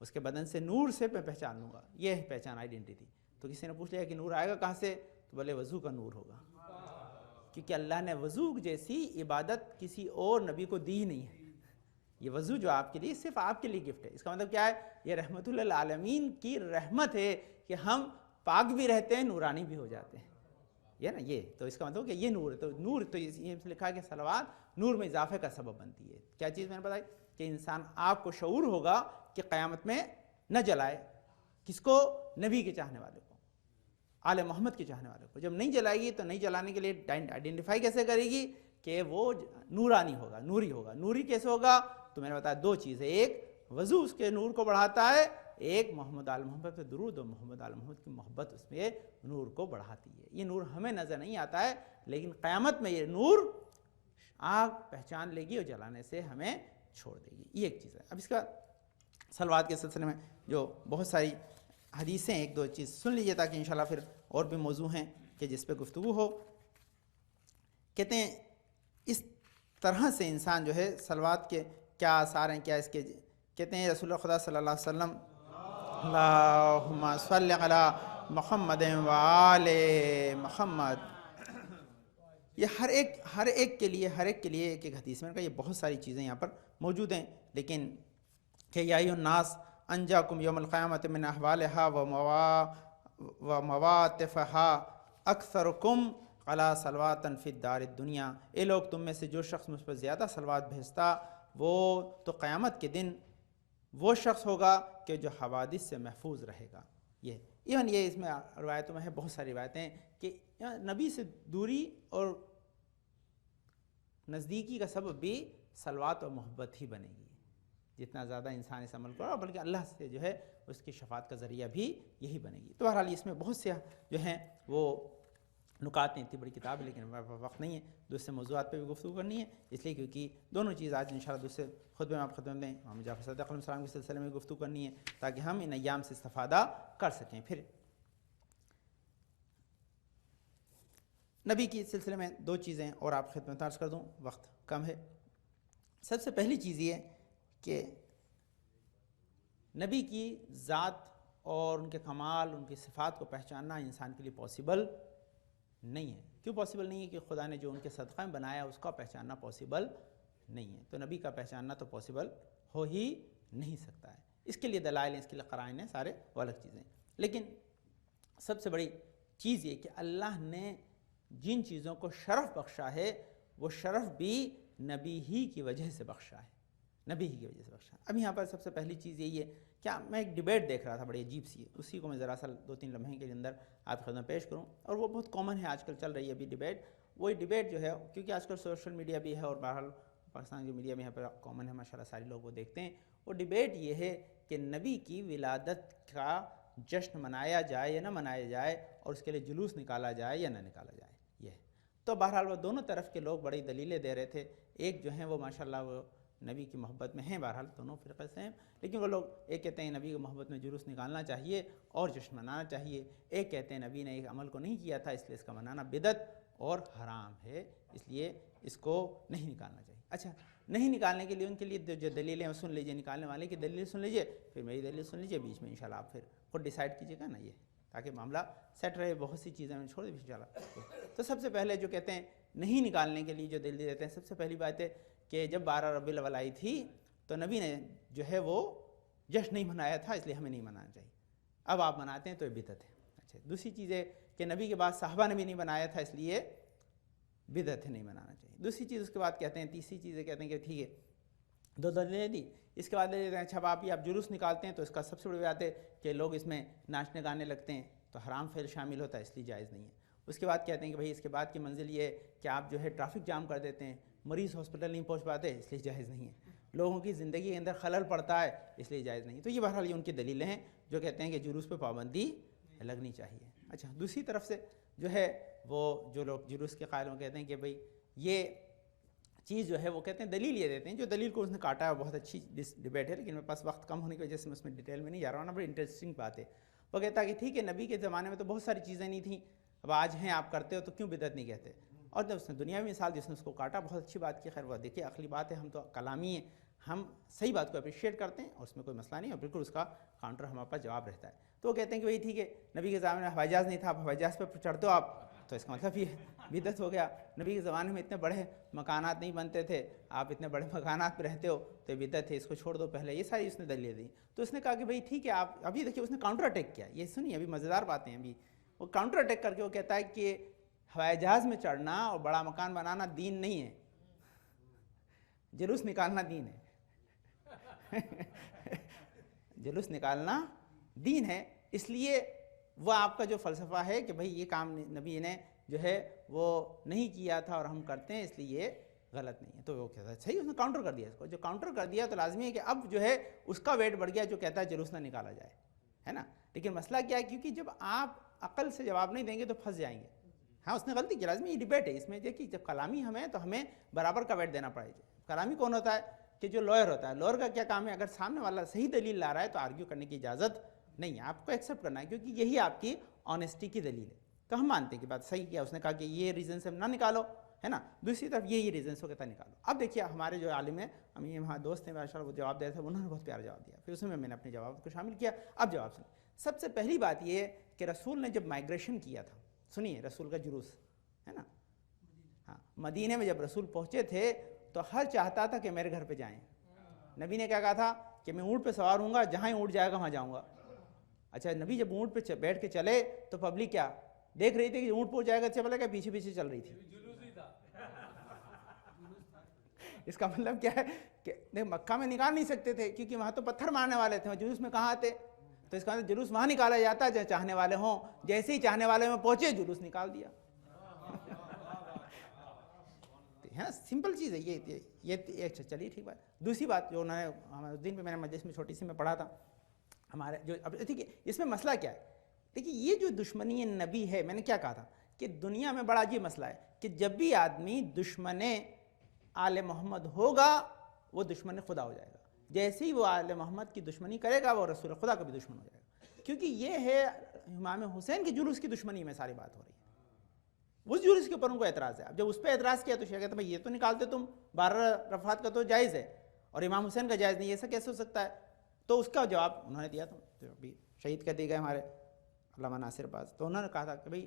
اس کے بدن سے نور سے میں پہچان لوں گا. یہ ہے پہچان, آئیڈینٹی. تو کسی نے پوچھ لیا کہ نور آئے گا کہاں سے؟ تو بولے وضو کا نور ہوگا, کیونکہ اللہ نے وضو جیسی عبادت کسی اور نبی کو دی نہیں ہے. یہ وضو جو آپ کے لیے صرف آپ کے لیے گفٹ ہے. اس کا مطلب کیا ہے؟ یہ رحمت للعالمین کی رحمت ہے کہ ہم پاک بھی رہتے ہیں, نورانی بھی ہو جاتے ہیں. یہ نا, یہ تو اس کا مطلب کہ یہ نور ہے. تو نور تو یہ لکھا ہے کہ صلوات نور میں اضافے کا سبب بنتی ہے. کیا چیز میں نے بتائی؟ کہ انسان آپ کو شعور ہوگا کہ قیامت میں نہ جلائے. کس کو؟ نبی کے چاہنے والے کو, آل محمد کے چاہنے والے کو. جب نہیں جلائے گی تو نہیں جلانے کے لیے آئیڈینٹیفائی کیسے کرے گی؟ کہ وہ نورانی ہوگا, نوری ہوگا. نوری کیسے ہوگا؟ تو میں نے بتایا دو چیزیں, ایک وضو اس کے نور کو بڑھاتا ہے, ایک محمد آل محمد پہ درود و محمد آل محمد کی محبت اس میں نور کو بڑھاتی ہے. یہ نور ہمیں نظر نہیں آتا ہے, لیکن قیامت میں یہ نور آگ پہچان لے گی اور جلانے سے ہمیں چھوڑ دے گی. یہ ایک چیز ہے. اب اس کا صلوات کے سلسلے میں جو بہت ساری حدیثیں, ایک دو چیز سن لیجیے تاکہ انشاءاللہ پھر اور بھی موضوع ہیں کہ جس پہ گفتگو ہو. کہتے ہیں اس طرح سے انسان جو ہے صلوات کے کیا آثار ہیں, کیا اس کے, کہتے ہیں رسول اللہ خدا صلی اللہ علیہ وسلم اللہم صلی علی محمد و آل محمد. یہ ہر ایک کے لیے ایک ایک حدیث میں, یہ بہت ساری چیزیں یہاں پر موجود ہیں, لیکن کہ یا ایھا الناس انجاکم یوم القیامت من احوالہا و مواطفہا اکثرکم علی صلواتا فی الدار الدنیا. اے لوگ تم میں سے جو شخص مجھ پر زیادہ صلوات بھیجتا وہ تو قیامت کے دن وہ شخص ہوگا کہ جو حوادث سے محفوظ رہے گا. یہ اس میں روایتوں میں ہے, بہت ساری روایتیں ہیں کہ نبی سے دوری اور نزدیکی کا سبب بھی صلوات و محبت ہی بنے گی. جتنا زیادہ انسان اس عمل کو، بلکہ اللہ سے جو ہے اس کی شفاعت کا ذریعہ بھی یہی بنے گی۔ تو بہرحال اس میں بہت سے جو ہیں وہ نکات ہیں، اتنی بڑی کتاب ہے لیکن وقت نہیں ہے دوسرے موضوعات پہ بھی گفتگو کرنی ہے، اس لیے کیونکہ دونوں چیز آج انشاءاللہ دوسرے خطبے میں آپ خطبے میں امام جعفر صادق علیہ السلام کے سلسلے میں گفتگو کرنی ہے تاکہ ہم ان ایام سے استفادہ کر سکیں۔ پھر نبی کے سلسلے میں دو چیزیں اور آپ خدمت عرض کر دوں، وقت کم ہے۔ سب سے پہلی چیز یہ کہ نبی کی ذات اور ان کے کمال، ان کی صفات کو پہچاننا انسان کے لیے پاسبل نہیں ہے۔ کیوں پاسبل نہیں ہے؟ کہ خدا نے جو ان کے صدقہ میں بنایا اس کا پہچاننا پاسبل نہیں ہے، تو نبی کا پہچاننا تو پاسبل ہو ہی نہیں سکتا ہے۔ اس کے لیے دلائل ہیں، اس کے لیے قرائن ہیں، سارے وہ الگ چیزیں، لیکن سب سے بڑی چیز یہ کہ اللہ نے جن چیزوں کو شرف بخشا ہے وہ شرف بھی نبی ہی کی وجہ سے بخشا ہے، نبی ہی کی وجہ سے بخشا ہے۔ اب یہاں پر سب سے پہلی چیز یہی ہے، کیا میں ایک ڈیبیٹ دیکھ رہا تھا بڑی عجیب سی، اسی کو میں ذرا سا 2-3 لمحے کے اندر آپ کی خدمت پیش کروں، اور وہ بہت کامن ہے، آج کل چل رہی ہے ابھی ڈیبیٹ۔ وہی ڈیبیٹ جو ہے کیونکہ آج کل سوشل میڈیا بھی ہے اور بہرحال پاکستان کی میڈیا میں یہاں پر کامن ہے، ماشاءاللہ سارے لوگ وہ دیکھتے ہیں۔ وہ ڈیبیٹ یہ ہے کہ نبی کی ولادت کا جشن منایا جائے یا نہ منایا جائے، اور اس کے لیے جلوس نکالا جائے یا نہ نکالا جائے، یہ ہے۔ تو بہرحال وہ دونوں طرف کے لوگ بڑی دلیلیں دے رہے تھے، ایک جو ہیں وہ ماشاءاللہ وہ نبی کی محبت میں ہیں، بہرحال دونوں فرقے سے ہیں، لیکن وہ لوگ ایک کہتے ہیں نبی کی محبت میں جلوس نکالنا چاہیے اور جشن منانا چاہیے، ایک کہتے ہیں نبی نے ایک عمل کو نہیں کیا تھا اس لیے اس کا منانا بدعت اور حرام ہے، اس لیے اس کو نہیں نکالنا چاہیے۔ اچھا، نہیں نکالنے کے لیے ان کے لیے جو دلیلیں ہیں وہ سن لیجئے، نکالنے والے کی دلیل سن لیجئے، پھر میری دلیل سن لیجئے، بیچ میں انشاءاللہ آپ پھر خود ڈیسائیڈ کیجئے گا نا، یہ تاکہ معاملہ سیٹ رہے۔ بہت سی چیزیں میں چھوڑ دی انشاءاللہ۔ تو سب سے پہلے جو کہتے ہیں نہیں نکالنے کے لیے جو دلیل دیتے ہیں، سب سے پہلی بات ہے کہ جب 12 ربیع الاول آئی تھی تو نبی نے جو ہے وہ جشن نہیں منایا تھا، اس لیے ہمیں نہیں منانا چاہیے، اب آپ مناتے ہیں تو یہ بدعت ہے۔ اچھا، دوسری چیز ہے کہ نبی کے بعد صحابہ نے بھی نہیں منایا تھا، اس لیے بدعت ہے، نہیں منانا چاہیے۔ دوسری چیز اس کے بعد کہتے ہیں، تیسری چیز کہتے ہیں کہ ٹھیک ہے، دو دلیلیں دی، اس کے بعد دے دیتے ہیں اچھا آپ جلوس نکالتے ہیں تو اس کا سب سے بڑی بات ہے کہ لوگ اس میں ناچنے گانے لگتے ہیں تو حرام فعل شامل ہوتا ہے، اس لیے جائز نہیں ہے۔ اس کے بعد کہتے ہیں کہ بھائی اس کے بعد کی منزل یہ ہے کہ آپ جو ہے ٹریفک جام کر دیتے ہیں، مریض ہاسپٹل نہیں پہنچ پاتے، اس لیے جائز نہیں ہے، لوگوں کی زندگی کے اندر خلل پڑتا ہے، اس لیے جائز نہیں۔ تو یہ بہرحال یہ ان کی دلیلیں ہیں جو کہتے ہیں کہ جلوس پہ پابندی لگنی چاہیے۔ اچھا، دوسری طرف سے جو ہے وہ جو لوگ جلوس کے قائل ہوں کہتے ہیں کہ بھائی یہ چیز جو ہے وہ کہتے ہیں دلیل یہ دیتے ہیں، جو دلیل کو اس نے کاٹا ہے بہت اچھی ڈیبیٹ ہے، لیکن میرے پاس وقت کم ہونے کی وجہ سے میں اس میں ڈیٹیل میں نہیں جا رہا ہوں نا، بڑی انٹرسٹنگ بات ہے۔ وہ کہتا ہے کہ ٹھیک ہے نبی کے زمانے میں تو بہت ساری چیزیں نہیں تھیں، اب آج ہیں آپ کرتے ہو تو کیوں بدعت نہیں کہتے؟ اور جب اس نے دنیاوی مثال جس نے اس کو کاٹا، بہت اچھی بات کی، خیر وہ دیکھیے عقلی بات ہے، ہم تو کلامی ہیں، ہم صحیح بات کو اپریشیٹ کرتے ہیں اور اس میں کوئی مسئلہ نہیں، اور بالکل اس کا کاؤنٹر ہمارے پاس جواب رہتا ہے۔ تو وہ کہتے ہیں کہ بھائی ٹھیک ہے نبی کے زمانے میں ہوائی جہاز نہیں تھا، اب ہوائی جہاز پہ چڑھتے ہو آپ تو اس کا مطلب یہ بدعت ہو گیا، نبی کے زمانے میں اتنے بڑے مکانات نہیں بنتے تھے، آپ اتنے بڑے مکانات پہ رہتے ہو تو بدعت ہے، اس کو چھوڑ دو پہلے، یہ ساری اس نے دلیلیں دی۔ تو اس نے کہا کہ بھائی ٹھیک ہے آپ ابھی دیکھیے اس نے کاؤنٹر اٹیک کیا، یہ سنیے ابھی مزیدار باتیں ہیں، ابھی وہ کاؤنٹر اٹیک کر کے وہ کہتا ہے کہ ہوائی جہاز میں چڑھنا اور بڑا مکان بنانا دین نہیں ہے، جلوس نکالنا دین ہے جلوس نکالنا دین ہے، اس لیے وہ آپ کا جو فلسفہ ہے کہ بھئی یہ کام نبی نے جو ہے وہ نہیں کیا تھا اور ہم کرتے ہیں اس لیے یہ غلط نہیں ہے۔ تو وہ کہتا ہے صحیح، اس نے کاؤنٹر کر دیا اس کو، جو کاؤنٹر کر دیا تو لازمی ہے کہ اب جو ہے اس کا ویٹ بڑھ گیا جو کہتا ہے جلوس نہ نکالا جائے، ہے نا۔ لیکن مسئلہ کیا ہے، کیونکہ جب آپ عقل سے جواب نہیں دیں گے تو پھنس جائیں گے۔ ہاں اس نے غلطی کی، لازمی یہ ڈیبیٹ ہے، اس میں دیکھیے جب کلامی ہمیں تو ہمیں برابر کا ویٹ دینا پڑے گا۔ کلامی کون ہوتا ہے؟ کہ جو لائر ہوتا ہے، لائر کا کیا کام ہے، اگر سامنے والا صحیح دلیل لا رہا ہے تو آرگیو کرنے کی اجازت نہیں ہے، آپ کو ایکسیپٹ کرنا ہے، کیونکہ یہی آپ کی آنیسٹی کی دلیل ہے۔ تو ہم مانتے ہیں کہ بات صحیح کیا، اس نے کہا کہ یہ ریزن سے نہ نکالو، ہے نا، دوسری طرف یہ ریزن سے کہتا نکالو۔ اب دیکھیے ہمارے جو عالم ہیں، ہم یہ وہاں دوست ہیں ماشاء اللہ، وہ جواب دے رہے تھے، انہوں نے بہت پیارا جواب دیا، پھر اس میں نے اپنے جواب کو شامل کیا۔ اب جواب سنیں، سب سے پہلی بات یہ ہے کہ رسول نے جب مائگریشن کیا تھا، سنیے رسول کا جلوس ہے نا، ہاں مدینے میں جب رسول پہنچے تھے تو ہر چاہتا تھا کہ میرے گھر پہ جائیں۔ نبی نے کیا کہا تھا کہ میں اونٹ پہ سوار ہوں گا، جہاں ہی اونٹ جائے گا وہاں جاؤں گا۔ اچھا نبی جب اونٹ پہ بیٹھ کے چلے تو پبلک کیا دیکھ رہی تھی کہ اونٹ پہ جائے گا، اچھا بلا کیا پیچھے پیچھے چل رہی تھی۔ اس کا مطلب کیا ہے کہ مکہ میں نکال نہیں سکتے تھے کیونکہ وہاں تو پتھر مارنے والے تھے، جلوس میں کہاں آتے، تو اس کا مطلب جلوس وہاں نکالا جاتا ہے جہاں چاہنے والے ہوں، جیسے ہی چاہنے والے میں پہنچے جلوس نکال دیا، ہے سمپل چیز ہے یہ ایک چلیے ٹھیک بات. دوسری بات جو انہوں نے ہمارے دن پہ میں نے مجلس میں چھوٹی سی میں پڑھا تھا ہمارے جو اب ٹھیک ہے اس میں مسئلہ کیا ہے. دیکھیے یہ جو دشمنی نبی ہے میں نے کیا کہا تھا کہ دنیا میں بڑا عجیب مسئلہ ہے کہ جب بھی آدمی دشمن آل محمد ہوگا وہ دشمن خدا ہو جائے گا. جیسے ہی وہ آل محمد کی دشمنی کرے گا وہ رسول خدا کا بھی دشمن ہو جائے گا. کیونکہ یہ ہے امام حسین کے جلوس کی دشمنی میں ساری بات ہو رہی ہے. اس جلوس کے اوپر ان کو اعتراض ہے. اب جب اس پہ اعتراض کیا تو شیعہ کہتے ہیں بھائی یہ تو نکالتے تم 12 رفعات کا تو جائز ہے اور امام حسین کا جائز نہیں, ایسا کیسے ہو سکتا ہے. تو اس کا جواب انہوں نے دیا تھا, جو ابھی شہید کر دیے گئے ہمارے علامہ ناصر باز. تو انہوں نے کہا تھا کہ بھئی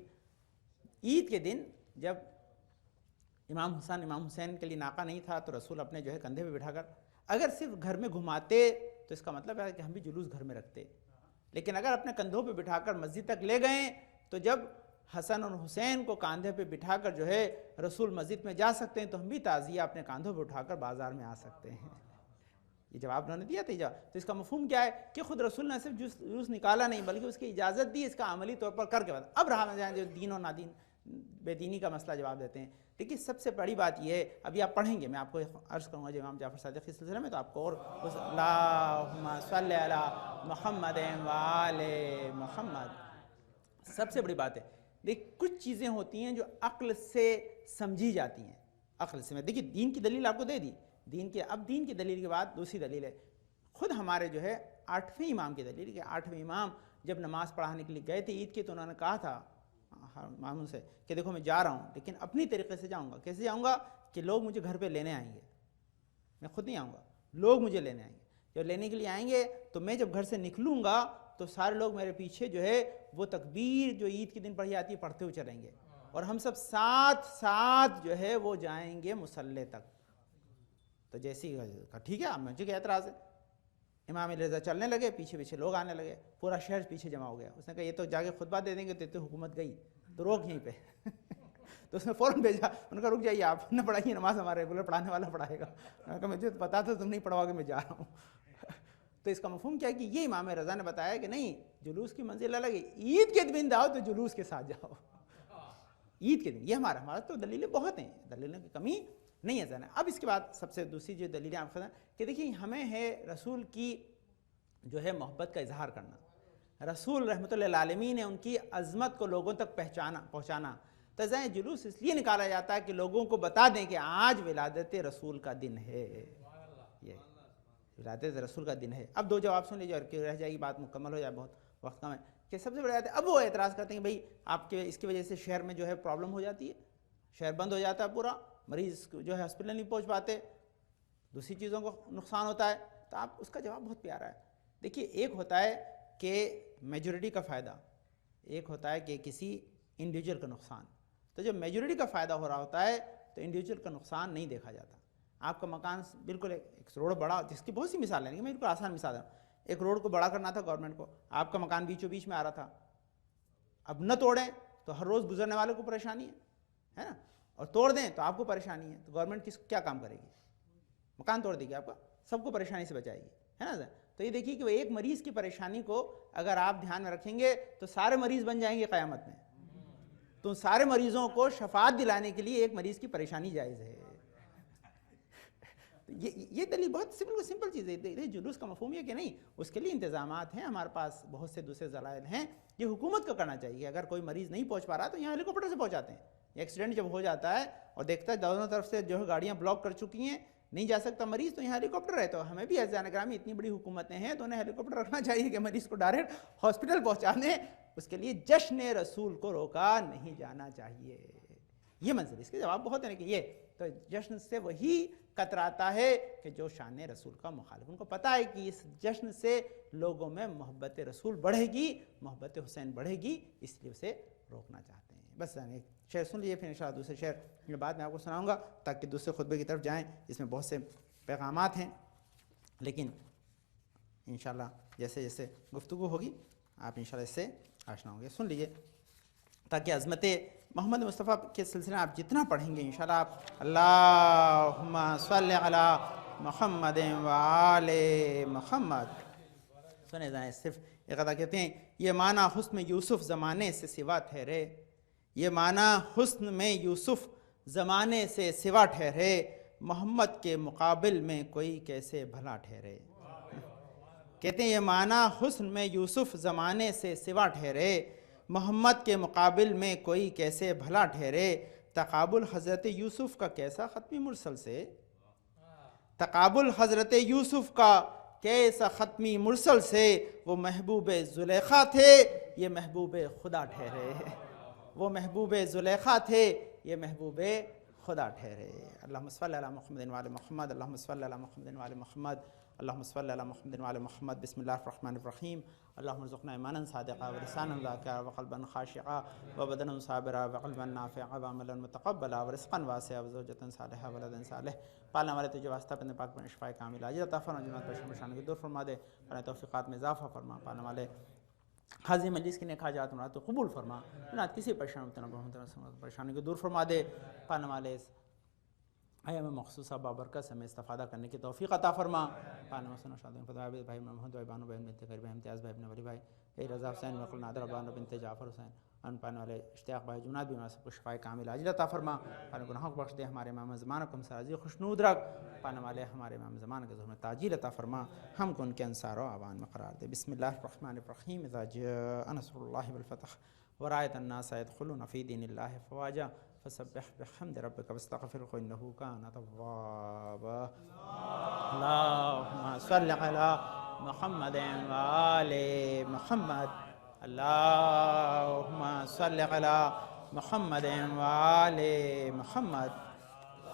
عید کے دن جب امام حسین کے لیے ناقہ نہیں تھا تو رسول اپنے جو ہے کندھے پہ بٹھا کر اگر صرف گھر میں گھماتے تو اس کا مطلب ہے کہ ہم بھی جلوس گھر میں رکھتے, لیکن اگر اپنے کندھوں پہ بٹھا کر مسجد تک لے گئے تو جب حسن اور حسین کو کاندھے پہ بٹھا کر جو ہے رسول مسجد میں جا سکتے ہیں تو ہم بھی تعزیہ اپنے کاندھوں پہ اٹھا کر بازار میں آ سکتے ہیں. یہ جواب انہوں نے دیا تھا. تو اس کا مفہوم کیا ہے کہ خود رسول نے صرف جلوس نکالا نہیں بلکہ اس کی اجازت دی, اس کا عملی طور پر کر کے بعد اب رہا جو دین و نادین بے دینی کا مسئلہ جواب دیتے ہیں. لیکن سب سے بڑی بات یہ ہے, ابھی آپ پڑھیں گے, میں آپ کو عرض کروں گا جو امام جعفر صادق کے سلسلے میں, تو آپ کو اور اللہم صلی علی محمد و آل محمد. سب سے بڑی بات ہے دیکھ کچھ چیزیں ہوتی ہیں جو عقل سے سمجھی جاتی ہیں, عقل سے. میں دیکھیے دین کی دلیل آپ کو دے دی, اب دین کی دلیل کے بعد دوسری دلیل ہے خود ہمارے جو ہے 8ویں امام کی دلیل, کہ 8ویں امام جب نماز پڑھانے کے لیے گئے تھے عید کے تو انہوں نے کہا تھا مامون سے کہ دیکھو میں جا رہا ہوں لیکن اپنی طریقے سے جاؤں گا. کیسے جاؤں گا کہ لوگ مجھے گھر پہ لینے آئیں گے, میں خود نہیں آؤں گا, لوگ مجھے لینے آئیں گے. جب لینے کے لیے آئیں گے تو میں جب گھر سے نکلوں گا تو سارے لوگ میرے پیچھے جو ہے وہ تکبیر جو عید کے دن پڑھی جاتی ہے پڑھتے ہوئے چلیں گے, اور ہم سب ساتھ جو ہے وہ جائیں گے مصلی تک. تو جیسے ہی کہا ٹھیک ہے, مجھے کیا اعتراض ہے. امام علیہ رضا چلنے لگے, پیچھے پیچھے لوگ آنے لگے, پورا شہر پیچھے جمع ہو گیا. اس نے کہا یہ تو جا کے خطبہ دے دیں گے تو حکومت گئی, تو روک یہیں پہ. تو اس نے فوراً بھیجا, ان کا رک جائیے آپ نے پڑھائی نماز, ہمارا ریگولر پڑھانے والا پڑھائے گا. میں نے کہا مجھے پتا تھا تم نہیں پڑھواؤ گے, میں جا رہا ہوں. تو اس کا مفہوم کیا ہے کہ یہ امام رضا نے بتایا کہ نہیں, جلوس کی منزل الگ ہے, عید کے دن جاؤ تو جلوس کے ساتھ جاؤ. عید کے دن یہ ہمارا تو دلیلیں بہت ہیں, دلیلوں کی کمی نہیں ہے ذہن. اب اس کے بعد سب سے دوسری جو دلیلیں آپ کہ دیکھیے ہمیں ہے رسول کی جو ہے محبت کا اظہار کرنا. رسول رحمۃ اللہ العالمین نے ان کی عظمت کو لوگوں تک پہنچانا. تزائیں جلوس اس لیے نکالا جاتا ہے کہ لوگوں کو بتا دیں کہ آج ولادت رسول کا دن ہے, یہ ولادت رسول کا دن ہے. اب دو جواب سن لیجیے اور رہ جائے گی بات مکمل ہو جائے, بہت وقت کم ہے. کہ سب سے بڑی بات ہے اب وہ اعتراض کرتے ہیں کہ بھئی آپ کے اس کی وجہ سے شہر میں جو ہے پرابلم ہو جاتی ہے, شہر بند ہو جاتا ہے پورا, مریض جو ہے ہاسپٹل نہیں پہنچ پاتے, دوسری چیزوں کو نقصان ہوتا ہے. تو آپ اس کا جواب بہت پیارا ہے. دیکھیے ایک ہوتا ہے کہ میجورٹی کا فائدہ, ایک ہوتا ہے کہ کسی انڈیویجول کا نقصان. تو جب میجورٹی کا فائدہ ہو رہا ہوتا ہے تو انڈیویجول کا نقصان نہیں دیکھا جاتا. آپ کا مکان بالکل ایک روڈ بڑا, جس کی بہت سی مثالیں ہیں, میں بالکل آسان مثال ہے, ایک روڈ کو بڑا کرنا تھا گورنمنٹ کو, آپ کا مکان بیچوں بیچ میں آ رہا تھا, اب نہ توڑیں تو ہر روز گزرنے والے کو پریشانی ہے نا, اور توڑ دیں تو آپ کو پریشانی ہے. تو گورنمنٹ کیا کام کرے گی, مکان توڑ دے گی, آپ کا سب کو پریشانی سے بچائے گی, ہے نا. تو یہ دیکھیے کہ وہ ایک مریض کی پریشانی کو اگر آپ دھیان میں رکھیں گے تو سارے مریض بن جائیں گے قیامت میں. تو سارے مریضوں کو شفاعت دلانے کے لیے ایک مریض کی پریشانی جائز ہے. یہ دلیل بہت سمپل چیز ہے. جلوس کا مفہوم ہے کہ نہیں, اس کے لیے انتظامات ہیں ہمارے پاس, بہت سے دوسرے ذرائع ہیں. یہ حکومت کو کرنا چاہیے. اگر کوئی مریض نہیں پہنچ پا رہا تو یہاں ہیلی کاپٹر سے پہنچاتے ہیں. ایکسیڈنٹ جب ہو جاتا ہے اور دیکھتا ہے دونوں طرف سے جو ہے گاڑیاں بلاک کر چکی ہیں, نہیں جا سکتا مریض, تو یہاں ہیلی کاپٹر ہے. تو ہمیں بھی عزیزان گرامی اتنی بڑی حکومتیں ہیں تو انہیں ہیلی کاپٹر رکھنا چاہیے کہ مریض کو ڈائریکٹ ہاسپٹل پہنچا دیں. اس کے لیے جشن رسول کو روکا نہیں جانا چاہیے. یہ منزل, اس کے جواب بہت ہیں کہ یہ تو جشن سے وہی کتراتا ہے کہ جو شان رسول کا مخالف. ان کو پتہ ہے کہ اس جشن سے لوگوں میں محبت رسول بڑھے گی, محبت حسین بڑھے گی, اس لیے اسے روکنا چاہتے ہیں. بس ایک شعر سن لیجیے, پھر انشاءاللہ دوسرے شعر کے بعد میں آپ کو سناؤں گا تاکہ دوسرے خطبے کی طرف جائیں. اس میں بہت سے پیغامات ہیں, لیکن انشاءاللہ جیسے جیسے گفتگو ہوگی آپ انشاءاللہ اس سے آشنا ہوں گے. سن لیجیے تاکہ عظمت محمد مصطفیٰ کے سلسلے میں آپ جتنا پڑھیں گے انشاءاللہ آپ اللہم صلی علی محمد و آل محمد. سنیں جائیں, صرف ایک قطعہ کہتے ہیں, یہ معنی حسن یوسف زمانے سے سوا ٹھہرے, یہ معنی حسن میں یوسف زمانے سے سوا ٹھہرے، محمد کے مقابل میں کوئی کیسے بھلا ٹھہرے۔ کہتے ہیں یہ معنی حسن میں یوسف زمانے سے سوا ٹھہرے، محمد کے مقابل میں کوئی کیسے بھلا ٹھہرے۔ تقابل حضرت یوسف کا کیسا ختمی مرسل سے، تقابل حضرت یوسف کا کیسا ختمی مرسل سے، وہ محبوب زلیخا تھے یہ محبوب خدا ٹھہرے، وہ محبوب زلیخا تھے یہ محبوب خدا ٹھہرے۔ اللہم صلی علی محمد وعلی محمد، اللہم صلی علی محمد وعلی محمد، اللہم صلی علی محمد وعلی محمد۔ بسم اللہ الرحمن الرحیم۔ اللہم ارزقنا ایمانا صادقا ولسانا ذاکرا وقلبا خاشعا وبدنا صابرا وقلبا نافعا وعملا متقبلا ورزقا واسعا وزوجتا صالحا ولدا صالح۔ پالنے والے تجھے واسطہ اپنے پاک پر شفاء کامل عاجل عطا فرما، جنات پریشانی کو دور فرما دے، اپنے توفیقات میں اضافہ فرما۔ پالنے والے حاضر مجلس کی نیک حاجات مراد قبول فرما، جنات کسی پریشانی کو دور فرما دے۔ پالنے والے ایام مخصوصہ بابرکت سے ہمیں استفادہ کرنے کی توفیق عطا فرما۔ پالنے والے شادیوں فتح بھائی محمد بھائی بانو بہن بنت غریب امتیاز بھائی ابن ولی بھائی اے رضا حسین وقل نادر بانو بنت جعفر حسین ان پانے والے اشتیاق بھائی جنات بھی سب کو شفاء کامل عاجل عطا فرما۔ پانے گناہوں کو بخش دے، ہمارے امام زمانہ کو ہم سے راضی خوشنود رکھ۔ پانے والے ہمارے امام زمانہ کے ظہور میں تاجیل عطا فرما، ہم کو ان کے انصار و اعوان میں قرار دے۔ بسم اللہ الرحمن الرحیم۔ اذا جاء نصر اللہ والفتح ورأيت الناس يدخلون في دين الله فواجا فسبح بحمد ربك واستغفره إنه كان توابا۔ اللهم صل على محمد وآل محمد، اللهم صل على محمد وآل محمد،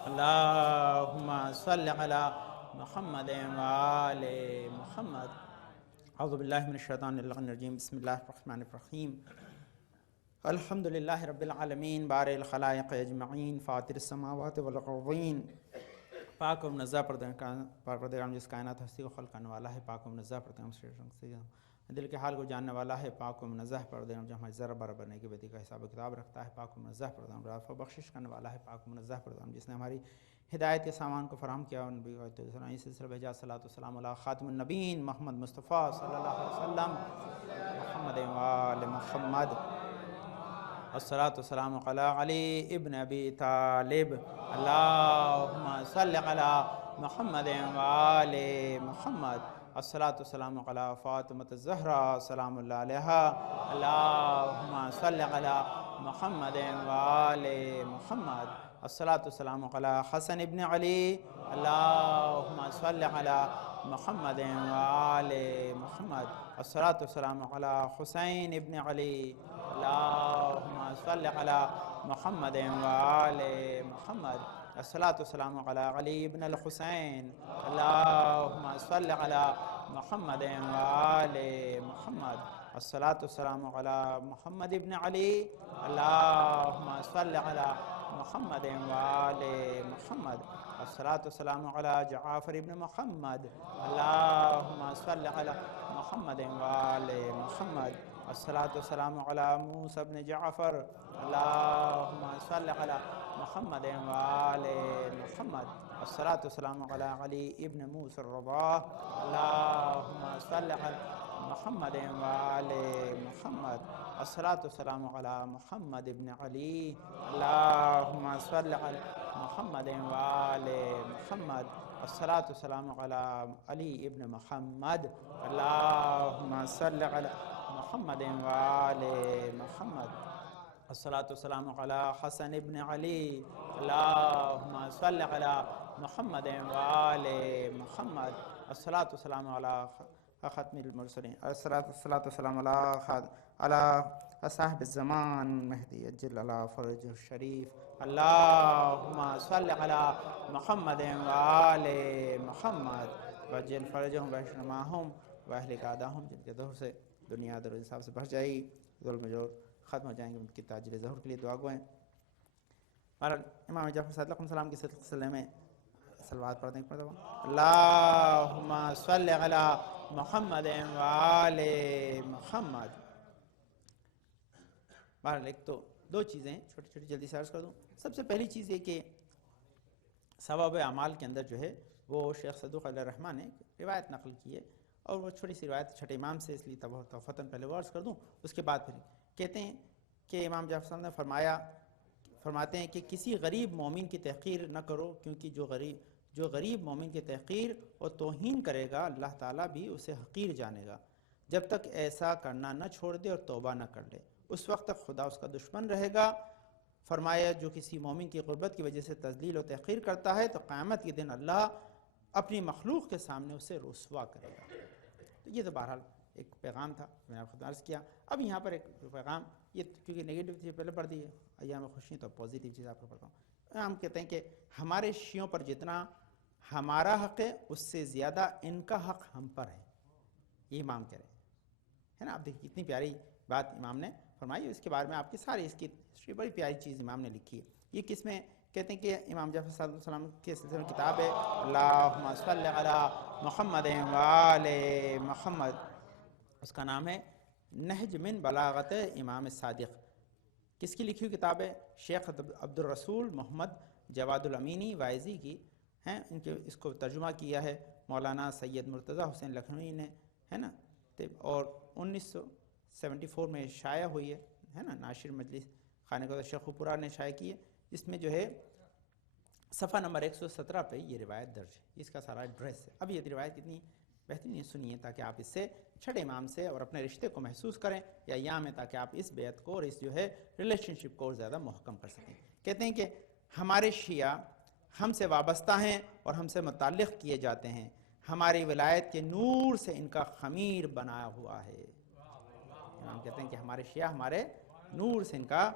اللهم صل على محمد وآل محمد۔ اعوذ باللہ من الشیطان الرجیم، بسم اللہ الرحمن الرحیم۔ الحمد للہ رب العالمین، بارئ الخلائق اجمعین، فاطر السماوات والارضین۔ پاک و منزہ پروردگار جس کائنات ہستی کو خلق کرنے والا ہے، پاک و منزہ پروردگار دل کے حال کو جاننے والا ہے، پاک و منزہ پروردگار جو ہماری ذرہ برابر نیکی بدی کا حساب و کتاب رکھتا ہے، پاک و منزہ پروردگار عفو و بخشش کرنے والا ہے، پاک و منزہ پروردگار جس نے ہماری ہدایت کے سامان کو فراہم کیا اور نبی اور سلسلہ بھیجا۔ صلاۃ والسلام علی خاتم النبیین محمد مصطفیٰ صلی اللہ علیہ وسلم، محمد وآل محمد۔ الصلاۃ والسلام علی علی ابن ابی طالب، اللہم صل علی محمد وآل محمد۔ الصلاۃ والسلام علی فاطمۃ الزہرا سلام اللہ علیہا، اللہم صل علی محمد وآل محمد۔ الصلاۃ والسلام علی حسن ابن علی، اللہم صل علی محمد وآل محمد۔ الصلاۃ والسلام علی حسین ابن علی، اللہم صل علی محمد وآل محمد۔ الصلاۃ والسلام علی علی ابن الحسین، اللہم صل علی محمد وآل محمد۔ الصلاۃ والسلام علی محمد ابن علی، اللہم صل علی محمد وآل محمد۔ الصلاۃ والسلام علی جعفر ابن محمد، اللہم صل علی محمد وآل محمد۔ الصلاۃ والسلام علی موسیٰ ابن جعفر، اللہم صل علی محمد وآل محمد۔ الصلاۃ والسلام علی علی ابن موسیٰ الرضا، اللہم صل علی محمد وآل محمد۔ الصلاۃ والسلام علی محمد ابن علی، اللہم صل علی محمد وآل محمد۔ الصلاۃ والسلام علی علی ابن محمد، اللہم صل علی محمد وآل محمد۔ الصلاۃ والسلام علی حسن ابن علی، اللہم صل علی محمد وآل محمد۔ الصلاۃ والسلام علی ختم المرسلین، الصلاۃ والسلام علی صاحب الزمان مہدی اجل علی فرج الشریف، اللہم صل علی محمد وآل محمد وجل فرجہم وحشرماہم واہلک اعداہم، جن کے ظہر سے دنیا عدل و انصاف سے بچ جائے گی، ظلم جو ختم ہو جائیں گے، ان کی تاجر ظہور کے لیے دعا گوئیں۔ اور امام جعفر صادق علیہ السلام کے سلسلے میں صلوات پڑھتے ہیں۔ اللہم صل علی محمد وآل محمد۔ بہرحال ایک تو دو چیزیں چھوٹی چھوٹی جلدی سے عرض کر دوں۔ سب سے پہلی چیز یہ کہ ثواب اعمال کے اندر جو ہے وہ شیخ صدوق علیہ الرحمٰن نے روایت نقل کی ہے، اور وہ چھوٹی سی روایت چھٹے امام سے، اس لیے توفتاً پہلے وہ عرض کر دوں، اس کے بعد پھر کہتے ہیں کہ امام جعفر صاحب نے فرماتے ہیں کہ کسی غریب مومن کی تحقیر نہ کرو، کیونکہ جو غریب مومن کی تحقیر اور توہین کرے گا اللہ تعالیٰ بھی اسے حقیر جانے گا، جب تک ایسا کرنا نہ چھوڑ دے اور توبہ نہ کر لے، اس وقت تک خدا اس کا دشمن رہے گا۔ فرمایا جو کسی مومن کی غربت کی وجہ سے تذلیل و تحقیر کرتا ہے تو قیامت کے دن اللہ اپنی مخلوق کے سامنے اسے رسوا کرے گا۔ تو یہ تو بہرحال ایک پیغام تھا، میں نے آپ کو عرض کیا۔ اب یہاں پر ایک پیغام، یہ کیونکہ نیگیٹو چیز پہلے پڑھ دی ہے، ایام خوشی تو پازیٹیو چیز آپ کو پڑھتا ہوں۔ ہم کہتے ہیں کہ ہمارے شیعوں پر جتنا ہمارا حق ہے اس سے زیادہ ان کا حق ہم پر ہے، یہ امام کہہ رہے ہیں، ہے نا۔ آپ دیکھیے کتنی پیاری بات امام نے فرمائی، اس کے بارے میں آپ کی ساری اس کی ہسٹری بڑی پیاری چیز امام نے لکھی ہے۔ یہ کس میں کہتے ہیں کہ امام جعفر صادق علیہ السلام کے سلسلے میں کتاب ہے اللہم صلی علی محمد و آل محمد، اس کا نام ہے نہج من بلاغت امام صادق۔ کس کی لکھی ہوئی کتاب ہے؟ شیخ عبد الرسول محمد جواد الامینی وائزی کی ہیں، ان کے اس کو ترجمہ کیا ہے مولانا سید مرتضی حسین لکھنوی نے، ہے نا، اور 1974 میں شائع ہوئی ہے نا، ناشر مجلس خانہ قدر شیخو پورہ نے شائع کی ہے، جس میں جو ہے صفحہ نمبر 117 پہ یہ روایت درج ہے، اس کا سارا ایڈریس ہے۔ اب یہ روایت اتنی بہترین سنیے تاکہ آپ اس سے چھٹے امام سے اور اپنے رشتے کو محسوس کریں یا ایام میں، تاکہ آپ اس بیعت کو اور اس جو ہے ریلیشن شپ کو اور زیادہ محکم کر سکیں۔ کہتے ہیں کہ ہمارے شیعہ ہم سے وابستہ ہیں اور ہم سے متعلق کیے جاتے ہیں، ہماری ولایت کے نور سے ان کا خمیر بنا ہوا ہے۔ امام کہتے ہیں کہ ہمارے شیعہ ہمارے نور سے ان کا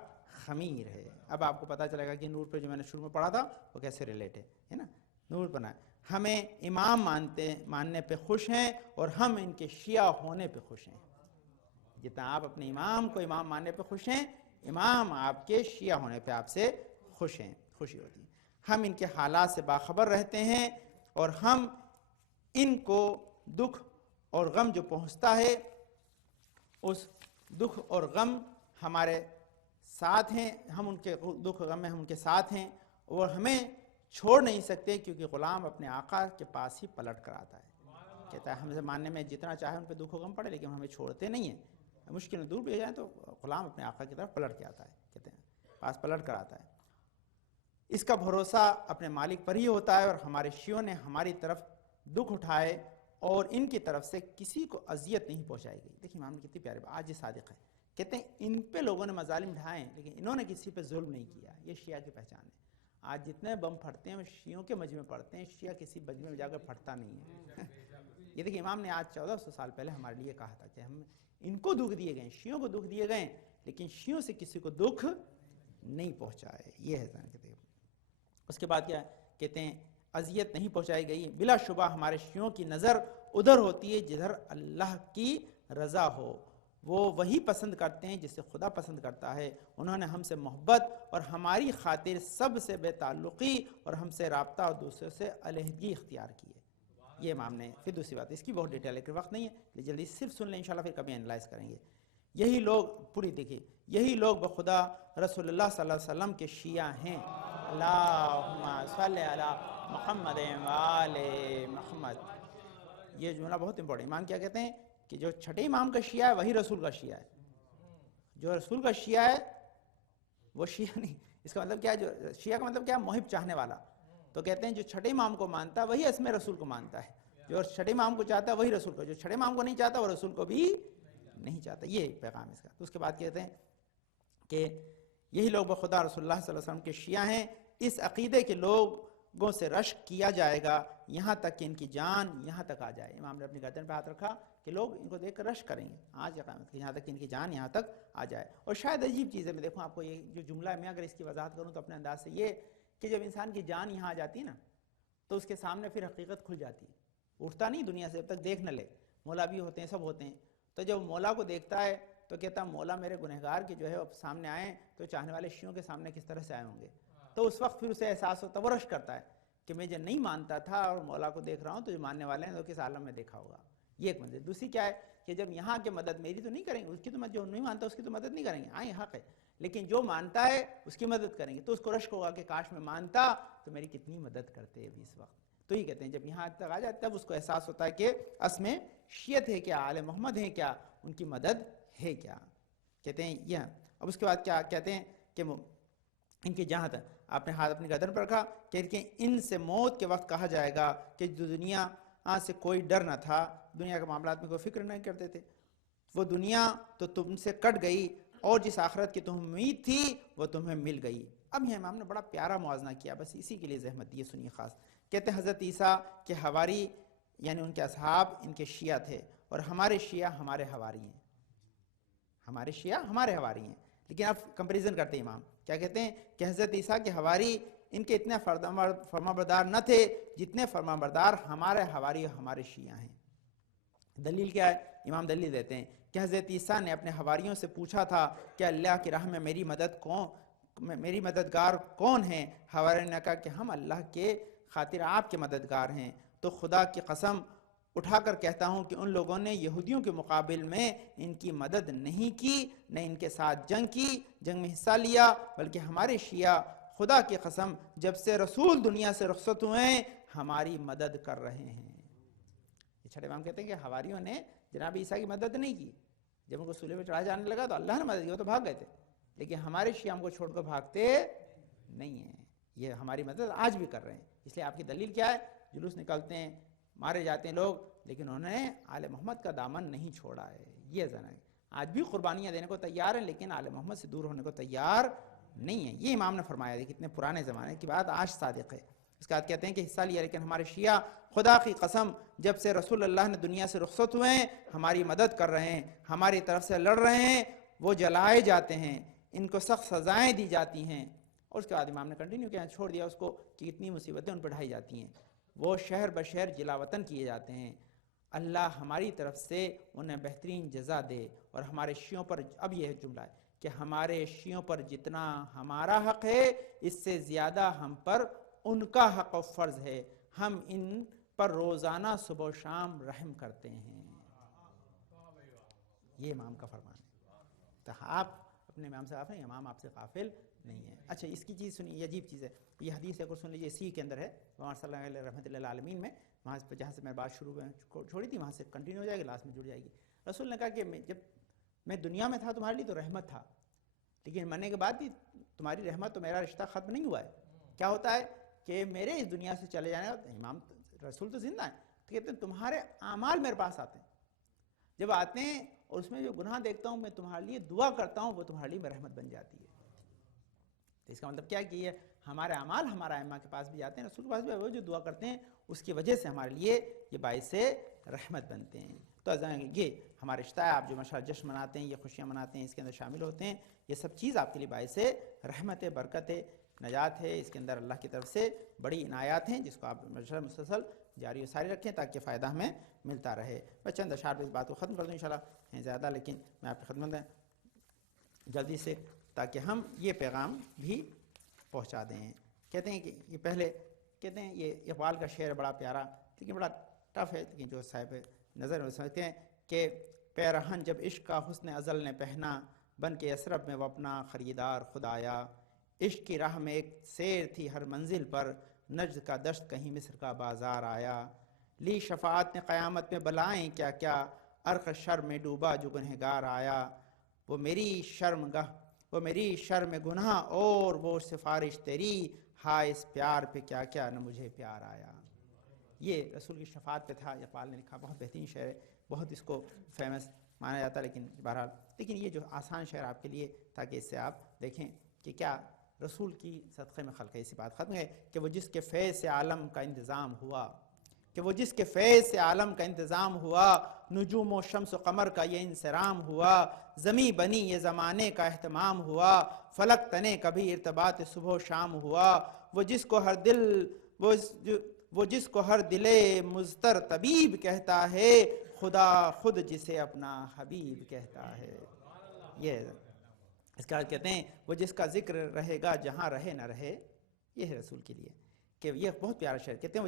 خمیر ہے۔ اب آپ کو پتہ چلے گا کہ نور پہ جو میں نے شروع میں پڑھا تھا وہ کیسے ریلیٹ ہے نا، نور بنا ہے۔ ہمیں امام ماننے پہ خوش ہیں اور ہم ان کے شیعہ ہونے پہ خوش ہیں۔ جتنا آپ اپنے امام کو امام ماننے پہ خوش ہیں، امام آپ کے شیعہ ہونے پہ آپ سے خوش ہیں، خوشی ہوتی ہے۔ ہم ان کے حالات سے باخبر رہتے ہیں اور ہم ان کو دکھ اور غم جو پہنچتا ہے اس دکھ اور غم ہمارے ساتھ ہیں، ہم ان کے دکھ غم میں ہم ان کے ساتھ ہیں اور ہمیں چھوڑ نہیں سکتے، کیونکہ غلام اپنے آقا کے پاس ہی پلٹ کر آتا ہے۔ کہتا ہے ہم سے ماننے میں جتنا چاہے ان پہ دکھ و غم پڑے لیکن ہمیں چھوڑتے نہیں ہیں، مشکل میں دور بھی ہو جائیں تو غلام اپنے آقا کی طرف پلٹ کے آتا ہے، کہتے ہیں پاس پلٹ کر آتا ہے۔ اس کا بھروسہ اپنے مالک پر ہی ہوتا ہے، اور ہمارے شیعوں نے ہماری طرف دکھ اٹھائے اور ان کی طرف سے کسی کو اذیت نہیں پہنچائی گئی۔ دیکھیں امام نے کتنی پیارے آج یہ صادق ہے، کہتے ہیں ان پہ لوگوں نے مظالم ڈھائیں لیکن انہوں نے کسی پہ ظلم نہیں کیا، یہ شیعہ کی پہچان ہے۔ آج جتنے بم پھٹتے ہیں وہ شیعوں کے مجمع میں پڑتے ہیں، شیعہ کسی مجمع میں جا کر پھٹتا نہیں ہے۔ یہ دیکھیں امام نے آج 1400 سال پہلے ہمارے لیے کہا تھا کہ ہم ان کو دکھ دیے گئے، شیعوں کو دکھ دیے گئے، لیکن شیعوں سے کسی کو دکھ نہیں پہنچائے، یہ ہے کہتے ہیں۔ اس کے بعد کیا کہتے ہیں؟ اذیت نہیں پہنچائی گئی، بلا شبہ ہمارے شیعوں کی نظر ادھر ہوتی ہے جدھر اللہ کی رضا ہو، وہ وہی پسند کرتے ہیں جسے خدا پسند کرتا ہے۔ انہوں نے ہم سے محبت اور ہماری خاطر سب سے بے تعلقی اور ہم سے رابطہ اور دوسرے سے علیحدگی اختیار کی ہے۔ یہ امام نے پھر دوسری بات، اس کی بہت ڈیٹیل ہے کہ وقت نہیں ہے، جلدی صرف سن لیں انشاءاللہ، پھر کبھی انالائز کریں گے۔ یہی لوگ پوری دیکھیے، یہی لوگ بخدا رسول اللہ صلی اللہ علیہ وسلم کے شیعہ ہیں۔ اللہم صلی علی محمد و آل محمد، یہ جملہ بہت امپورٹنٹ۔ امام کیا کہتے ہیں کہ جو چھٹے امام کا شیعہ ہے وہی رسول کا شیعہ ہے، جو رسول کا شیعہ ہے وہ شیعہ نہیں۔ اس کا مطلب کیا ہے؟ جو شیعہ کا مطلب کیا ہے؟ محب چاہنے والا۔ تو کہتے ہیں جو چھٹے امام کو مانتا ہے وہی اسم رسول کو مانتا ہے، جو چھٹے امام کو چاہتا ہے وہی رسول کو، جو چھٹے امام کو نہیں چاہتا وہ رسول کو بھی نہیں چاہتا، یہ پیغام اس کا۔ تو اس کے بعد کہتے ہیں کہ یہی لوگ بخدا رسول اللہ صلی اللہ علیہ وسلم کے شیعہ ہیں، اس عقیدے کے لوگوں سے رشک کیا جائے گا یہاں تک کہ ان کی جان یہاں تک آ جائے۔ امام نے اپنی گردن پہ ہاتھ رکھا کہ لوگ ان کو دیکھ کر رشک کریں گے آج یا قیامت، یہاں تک کہ ان کی جان یہاں تک آ جائے۔ اور شاید عجیب چیز ہے، میں دیکھوں آپ کو یہ جو جملہ ہے، میں اگر اس کی وضاحت کروں تو اپنے انداز سے یہ کہ جب انسان کی جان یہاں آ جاتی ہے نا تو اس کے سامنے پھر حقیقت کھل جاتی ہے، اٹھتا نہیں دنیا سے جب تک دیکھ نہ لے۔ مولا بھی ہوتے ہیں، سب ہوتے ہیں، تو جب مولا کو دیکھتا ہے تو کہتا مولا میرے گنہگار کے جو ہے سامنے آئیں تو چاہنے والے شیعوں کے سامنے کس طرح سے آئے ہوں گے۔ تو اس وقت پھر اسے احساس ہوتا ہے، وہ رشک کرتا ہے کہ میں جب نہیں مانتا تھا اور مولا کو دیکھ رہا ہوں تو جو ماننے والے ہیں تو کس عالم میں دیکھا ہوگا۔ یہ ایک منزل۔ دوسری کیا ہے کہ جب یہاں کے مدد میری تو نہیں کریں گے، اس کی تو مدد، جو نہیں مانتا اس کی تو مدد نہیں کریں گے، ہاں یہ حق ہے، لیکن جو مانتا ہے اس کی مدد کریں گے، تو اس کو رشک ہوگا کہ کاش میں مانتا تو میری کتنی مدد کرتے ابھی اس وقت۔ تو یہ کہتے ہیں جب یہاں تک آ جائے تب اس کو احساس ہوتا ہے کہ اس میں شیعت ہے کیا، آل محمد ہے کیا، ان کی مدد ہے کیا، کہتے ہیں یہ۔ اب اس کے بعد کیا کہتے ہیں کہ ان کی جہاں تک آپ نے ہاتھ اپنی گردن پر رکھا کہ ان سے موت کے وقت کہا جائے گا کہ جو دنیا سے کوئی ڈر نہ تھا، دنیا کے معاملات میں کوئی فکر نہیں کرتے تھے، وہ دنیا تو تم سے کٹ گئی اور جس آخرت کی تمہیں امید تھی وہ تمہیں مل گئی۔ اب یہ امام نے بڑا پیارا موازنہ کیا، بس اسی کے لیے زحمت دی ہے، سنیے خاص۔ کہتے ہیں حضرت عیسیٰ کے حواری یعنی ان کے اصحاب ان کے شیعہ تھے، اور ہمارے شیعہ ہمارے حواری ہیں، ہمارے شیعہ ہمارے حواری ہیں۔ لیکن اب کمپیریزن کرتے ہیں امام، کیا کہتے ہیں کہ حضرت عیسیٰ کے حواری ان کے اتنے فرمانبردار نہ تھے جتنے فرمانبردار ہمارے حواری اور ہمارے شیعہ ہیں۔ دلیل کیا ہے؟ امام دلیل دیتے ہیں کہ حضرت عیسیٰ نے اپنے حواریوں سے پوچھا تھا کہ اللہ کی راہ میں میری مددگار کون ہیں؟ حواریوں نے کہا کہ ہم اللہ کے خاطر آپ کے مددگار ہیں۔ تو خدا کی قسم اٹھا کر کہتا ہوں کہ ان لوگوں نے یہودیوں کے مقابل میں ان کی مدد نہیں کی، نہ ان کے ساتھ جنگ میں حصہ لیا، بلکہ ہمارے شیعہ خدا کی قسم جب سے رسول دنیا سے رخصت ہوئے ہماری مدد کر رہے ہیں۔ یہ چھٹے امام کہتے ہیں کہ حواریوں نے جناب عیسیٰ کی مدد نہیں کی، جب ان کو صلیب پہ چڑھایا جانے لگا تو اللہ نے مدد کی، وہ تو بھاگ گئے تھے، لیکن ہمارے شیعہ ہم کو چھوڑ کر بھاگتے نہیں ہیں، یہ ہماری مدد آج بھی کر رہے ہیں۔ اس لیے آپ کی دلیل کیا ہے؟ جلوس نکلتے ہیں، مارے جاتے ہیں لوگ، لیکن انہوں نے آل محمد کا دامن نہیں چھوڑا ہے۔ یہ ذرا آج بھی قربانیاں دینے کو تیار ہیں، لیکن آل محمد سے دور ہونے کو تیار نہیں ہیں۔ یہ امام نے فرمایا ہے، کتنے پرانے زمانے کی بات آج صادق ہے۔ اس کے بعد کہتے ہیں کہ حصہ لیا، لیکن ہمارے شیعہ خدا کی قسم جب سے رسول اللہ نے دنیا سے رخصت ہوئے ہیں ہماری مدد کر رہے ہیں، ہماری طرف سے لڑ رہے ہیں، وہ جلائے جاتے ہیں، ان کو سخت سزائیں دی جاتی ہیں۔ اور اس کے بعد امام نے کنٹینیو کیا، چھوڑ دیا اس کو کہ اتنی مصیبتیں ان پر ڈھائی جاتی ہیں، وہ شہر بشہر جلا وطن کیے جاتے ہیں۔ اللہ ہماری طرف سے انہیں بہترین جزا دے۔ اور ہمارے شیعوں پر اب یہ جملہ ہے کہ ہمارے شیعوں پر جتنا ہمارا حق ہے اس سے زیادہ ہم پر ان کا حق و فرض ہے، ہم ان پر روزانہ صبح و شام رحم کرتے ہیں۔ یہ امام کا فرمان ہے۔ تو آپ اپنے امام سے غافل ہیں، امام آپ سے غافل نہیں ہے۔ اچھا اس کی چیز سنیے، یہ عجیب چیز ہے، یہ حدیث ایک اور سن لیجیے، اسی کے اندر ہے محمد صلی اللہ علیہ رحمۃ اللہ العالمین میں، وہاں سے جہاں سے میں بات شروع میں چھوڑی تھی وہاں سے کنٹینیو ہو جائے گی، لاسٹ میں جڑ جائے گی۔ رسول نے کہا کہ جب میں دنیا میں تھا تمہارے لیے تو رحمت تھا، لیکن مرنے کے بعد بھی تمہاری رحمت تو میرا رشتہ ختم نہیں ہوا ہے۔ کیا ہوتا ہے کہ میرے اس دنیا سے چلے جانے امام رسول تو زندہ ہیں، تو کہتے ہیں تمہارے اعمال میرے پاس آتے ہیں، جب آتے ہیں اور اس میں جو گناہ دیکھتا ہوں میں تمہارے لیے دعا کرتا ہوں، وہ تمہارے لیے رحمت بن جاتی ہے۔ تو اس کا مطلب کیا کہ یہ ہمارے اعمال ہمارا ائمہ کے پاس بھی جاتے ہیں، رسول کے پاس بھی، وہ جو دعا کرتے ہیں اس کی وجہ سے ہمارے لیے یہ باعث رحمت بنتے ہیں۔ تو یہ ہمارا رشتہ ہے، آپ جو ماشاءاللہ جشن مناتے ہیں، یہ خوشیاں مناتے ہیں، اس کے اندر شامل ہوتے ہیں، یہ سب چیز آپ کے لیے باعث رحمت، برکت، نجات ہے۔ اس کے اندر اللہ کی طرف سے بڑی عنایات ہیں جس کو آپ مسلسل جاری و ساری رکھیں تاکہ فائدہ ہمیں ملتا رہے۔ میں چند اشعار پہ اس بات کو ختم کر دوں انشاءاللہ، ہیں زیادہ لیکن میں آپ کی خدمت میں جلدی سے تاکہ ہم یہ پیغام بھی پہنچا دیں۔ کہتے ہیں کہ یہ پہلے کہتے ہیں یہ اقبال کا شعر بڑا پیارا لیکن بڑا ٹف ہے، لیکن جو صاحب نظر میں سمجھتے ہیں کہ پیرہن جب عشق کا حسن ازل نے پہنا، بن کے یثرب میں وہ اپنا خریدار خود آیا، عشق کی راہ میں ایک سیر تھی ہر منزل پر، نجد کا دشت کہیں مصر کا بازار آیا، لی شفاعت نے قیامت میں بلائیں کیا کیا، عرق شرم میں ڈوبا جو گنہگار آیا، وہ میری شرم گناہ اور وہ سفارش تیری، ہائے اس پیار پہ کیا کیا نہ مجھے پیار آیا۔ یہ رسول کی شفاعت پہ تھا، اقبال نے لکھا، بہت بہترین شعر ہے، بہت اس کو فیمس مانا جاتا ہے، لیکن بہرحال لیکن یہ جو آسان شعر آپ کے لیے تاکہ اس سے آپ دیکھیں کہ کیا رسول کی صدقے میں خلق ہے۔ اسی بات ختم ہے کہ وہ جس کے فیض سے عالم کا انتظام ہوا، کہ وہ جس کے فیض سے عالم کا انتظام ہوا، نجوم و شمس و قمر کا یہ انصرام ہوا، زمیں بنی یہ زمانے کا اہتمام ہوا، فلک تنے کبھی ارتباط صبح و شام ہوا، وہ جس کو ہر دل مضطر طبیب کہتا ہے، خدا خود جسے اپنا حبیب کہتا ہے۔ یہ اس کا کہتے ہیں وہ جس کا ذکر رہے گا جہاں رہے نہ رہے، یہ ہے رسول کے لیے کہ یہ بہت پیارا شعر، کہتے ہیں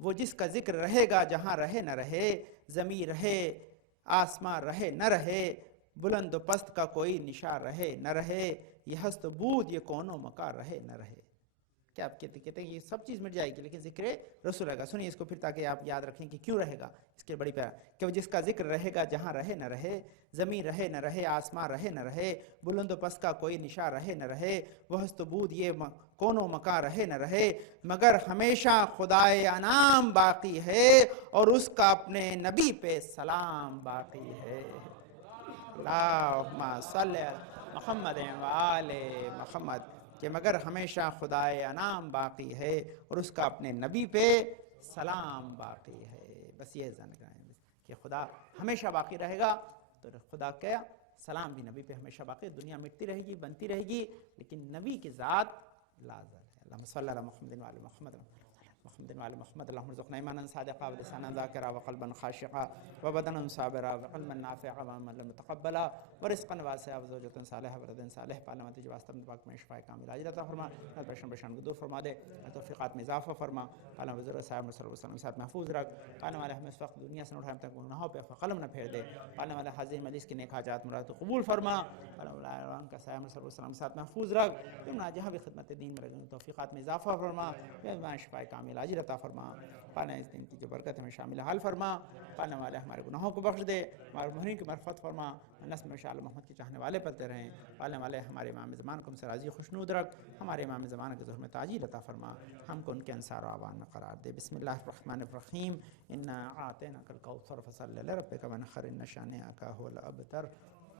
وہ جس کا ذکر رہے گا جہاں رہے نہ رہے، زمین رہے آسماں رہے نہ رہے، بلند و پست کا کوئی نشاں رہے نہ رہے، یہ ہست بود یہ کون و مکان رہے نہ رہے۔ کیا آپ کہتے ہیں یہ سب چیز مٹ جائے گی لیکن ذکر رسول رہے گا. سنیے اس کو پھر تاکہ آپ یاد رکھیں کہ کیوں رہے گا. اس کے بڑی پیارا کہ وہ جس کا ذکر رہے گا جہاں رہے نہ رہے, زمین رہے نہ رہے, آسمان رہے نہ رہے, بلند و پست کا کوئی نشاں رہے نہ رہے, وہ ہست و بود یہ کون و مکان رہے نہ رہے, مگر ہمیشہ خدائے انعام باقی ہے اور اس کا اپنے نبی پہ سلام باقی ہے. اللہم صلی علی محمد و آل محمد, کہ مگر ہمیشہ خدائے انعام باقی ہے اور اس کا اپنے نبی پہ سلام باقی ہے. بس یہ ذہن رکھیں کہ خدا ہمیشہ باقی رہے گا, تو خدا کیا سلام بھی نبی پہ ہمیشہ باقی. دنیا مٹتی رہے گی, بنتی رہے گی, لیکن نبی کی ذات لا زال ہے. اللہم صلی علی محمد و آل محمد محمد وعلی محمد. اللہم ارزقنا ایمانا صادقا ولسانا ذاکرا وقلبا خاشعا وبدنا صابرا وعلما نافعا وعملا متقبلا ورزقا واسعا وزوجة صالحة ولد صالح. پالما تجھے واسطہ اپنے پاک میں شفاء کامل عاجل عطا فرما, پریشان پریشان کو دور فرما دے, توفیقات میں اضافہ فرما. پالما بزرگ صاحب صلی اللہ علیہ وسلم ساتھ محفوظ رکھ. پالنے والے ہمیں اس وقت دنیا سے اٹھائے تک گناہوں پہ قلم نہ پھیر دے. پالنے والے حاضر مجلس کی نیک حاجات مراد قبول فرما. پالنے والے ان کا سایہ صلی اللہ علیہ وسلم ساتھ محفوظ رکھ. تم جہاں بھی خدمت دین میں لگے توفیقات میں اضافہ فرما, شفاء کامل عاجل عطا فرما. پانے اس دن کی جو برکت ہمیں شامل حال فرما. پانے والے ہمارے گناہوں کو بخش دے, ہمارے مرحومین کی مغفرت فرما. نسل میں شاء محمد کے چاہنے والے پلتے رہیں. پالنے والے ہمارے امام زمان کو ہم سے راضی خوشنود رکھ. ہمارے امام زمان کے ظہور میں تاجیل عطا فرما. ہم کو ان کے انصار و اعوان میں قرار دے. بسم اللہ الرحمن الرحیم. انا اعطیناک الکوثر فصلی لربک وانحر ان شانئک هو الابتر.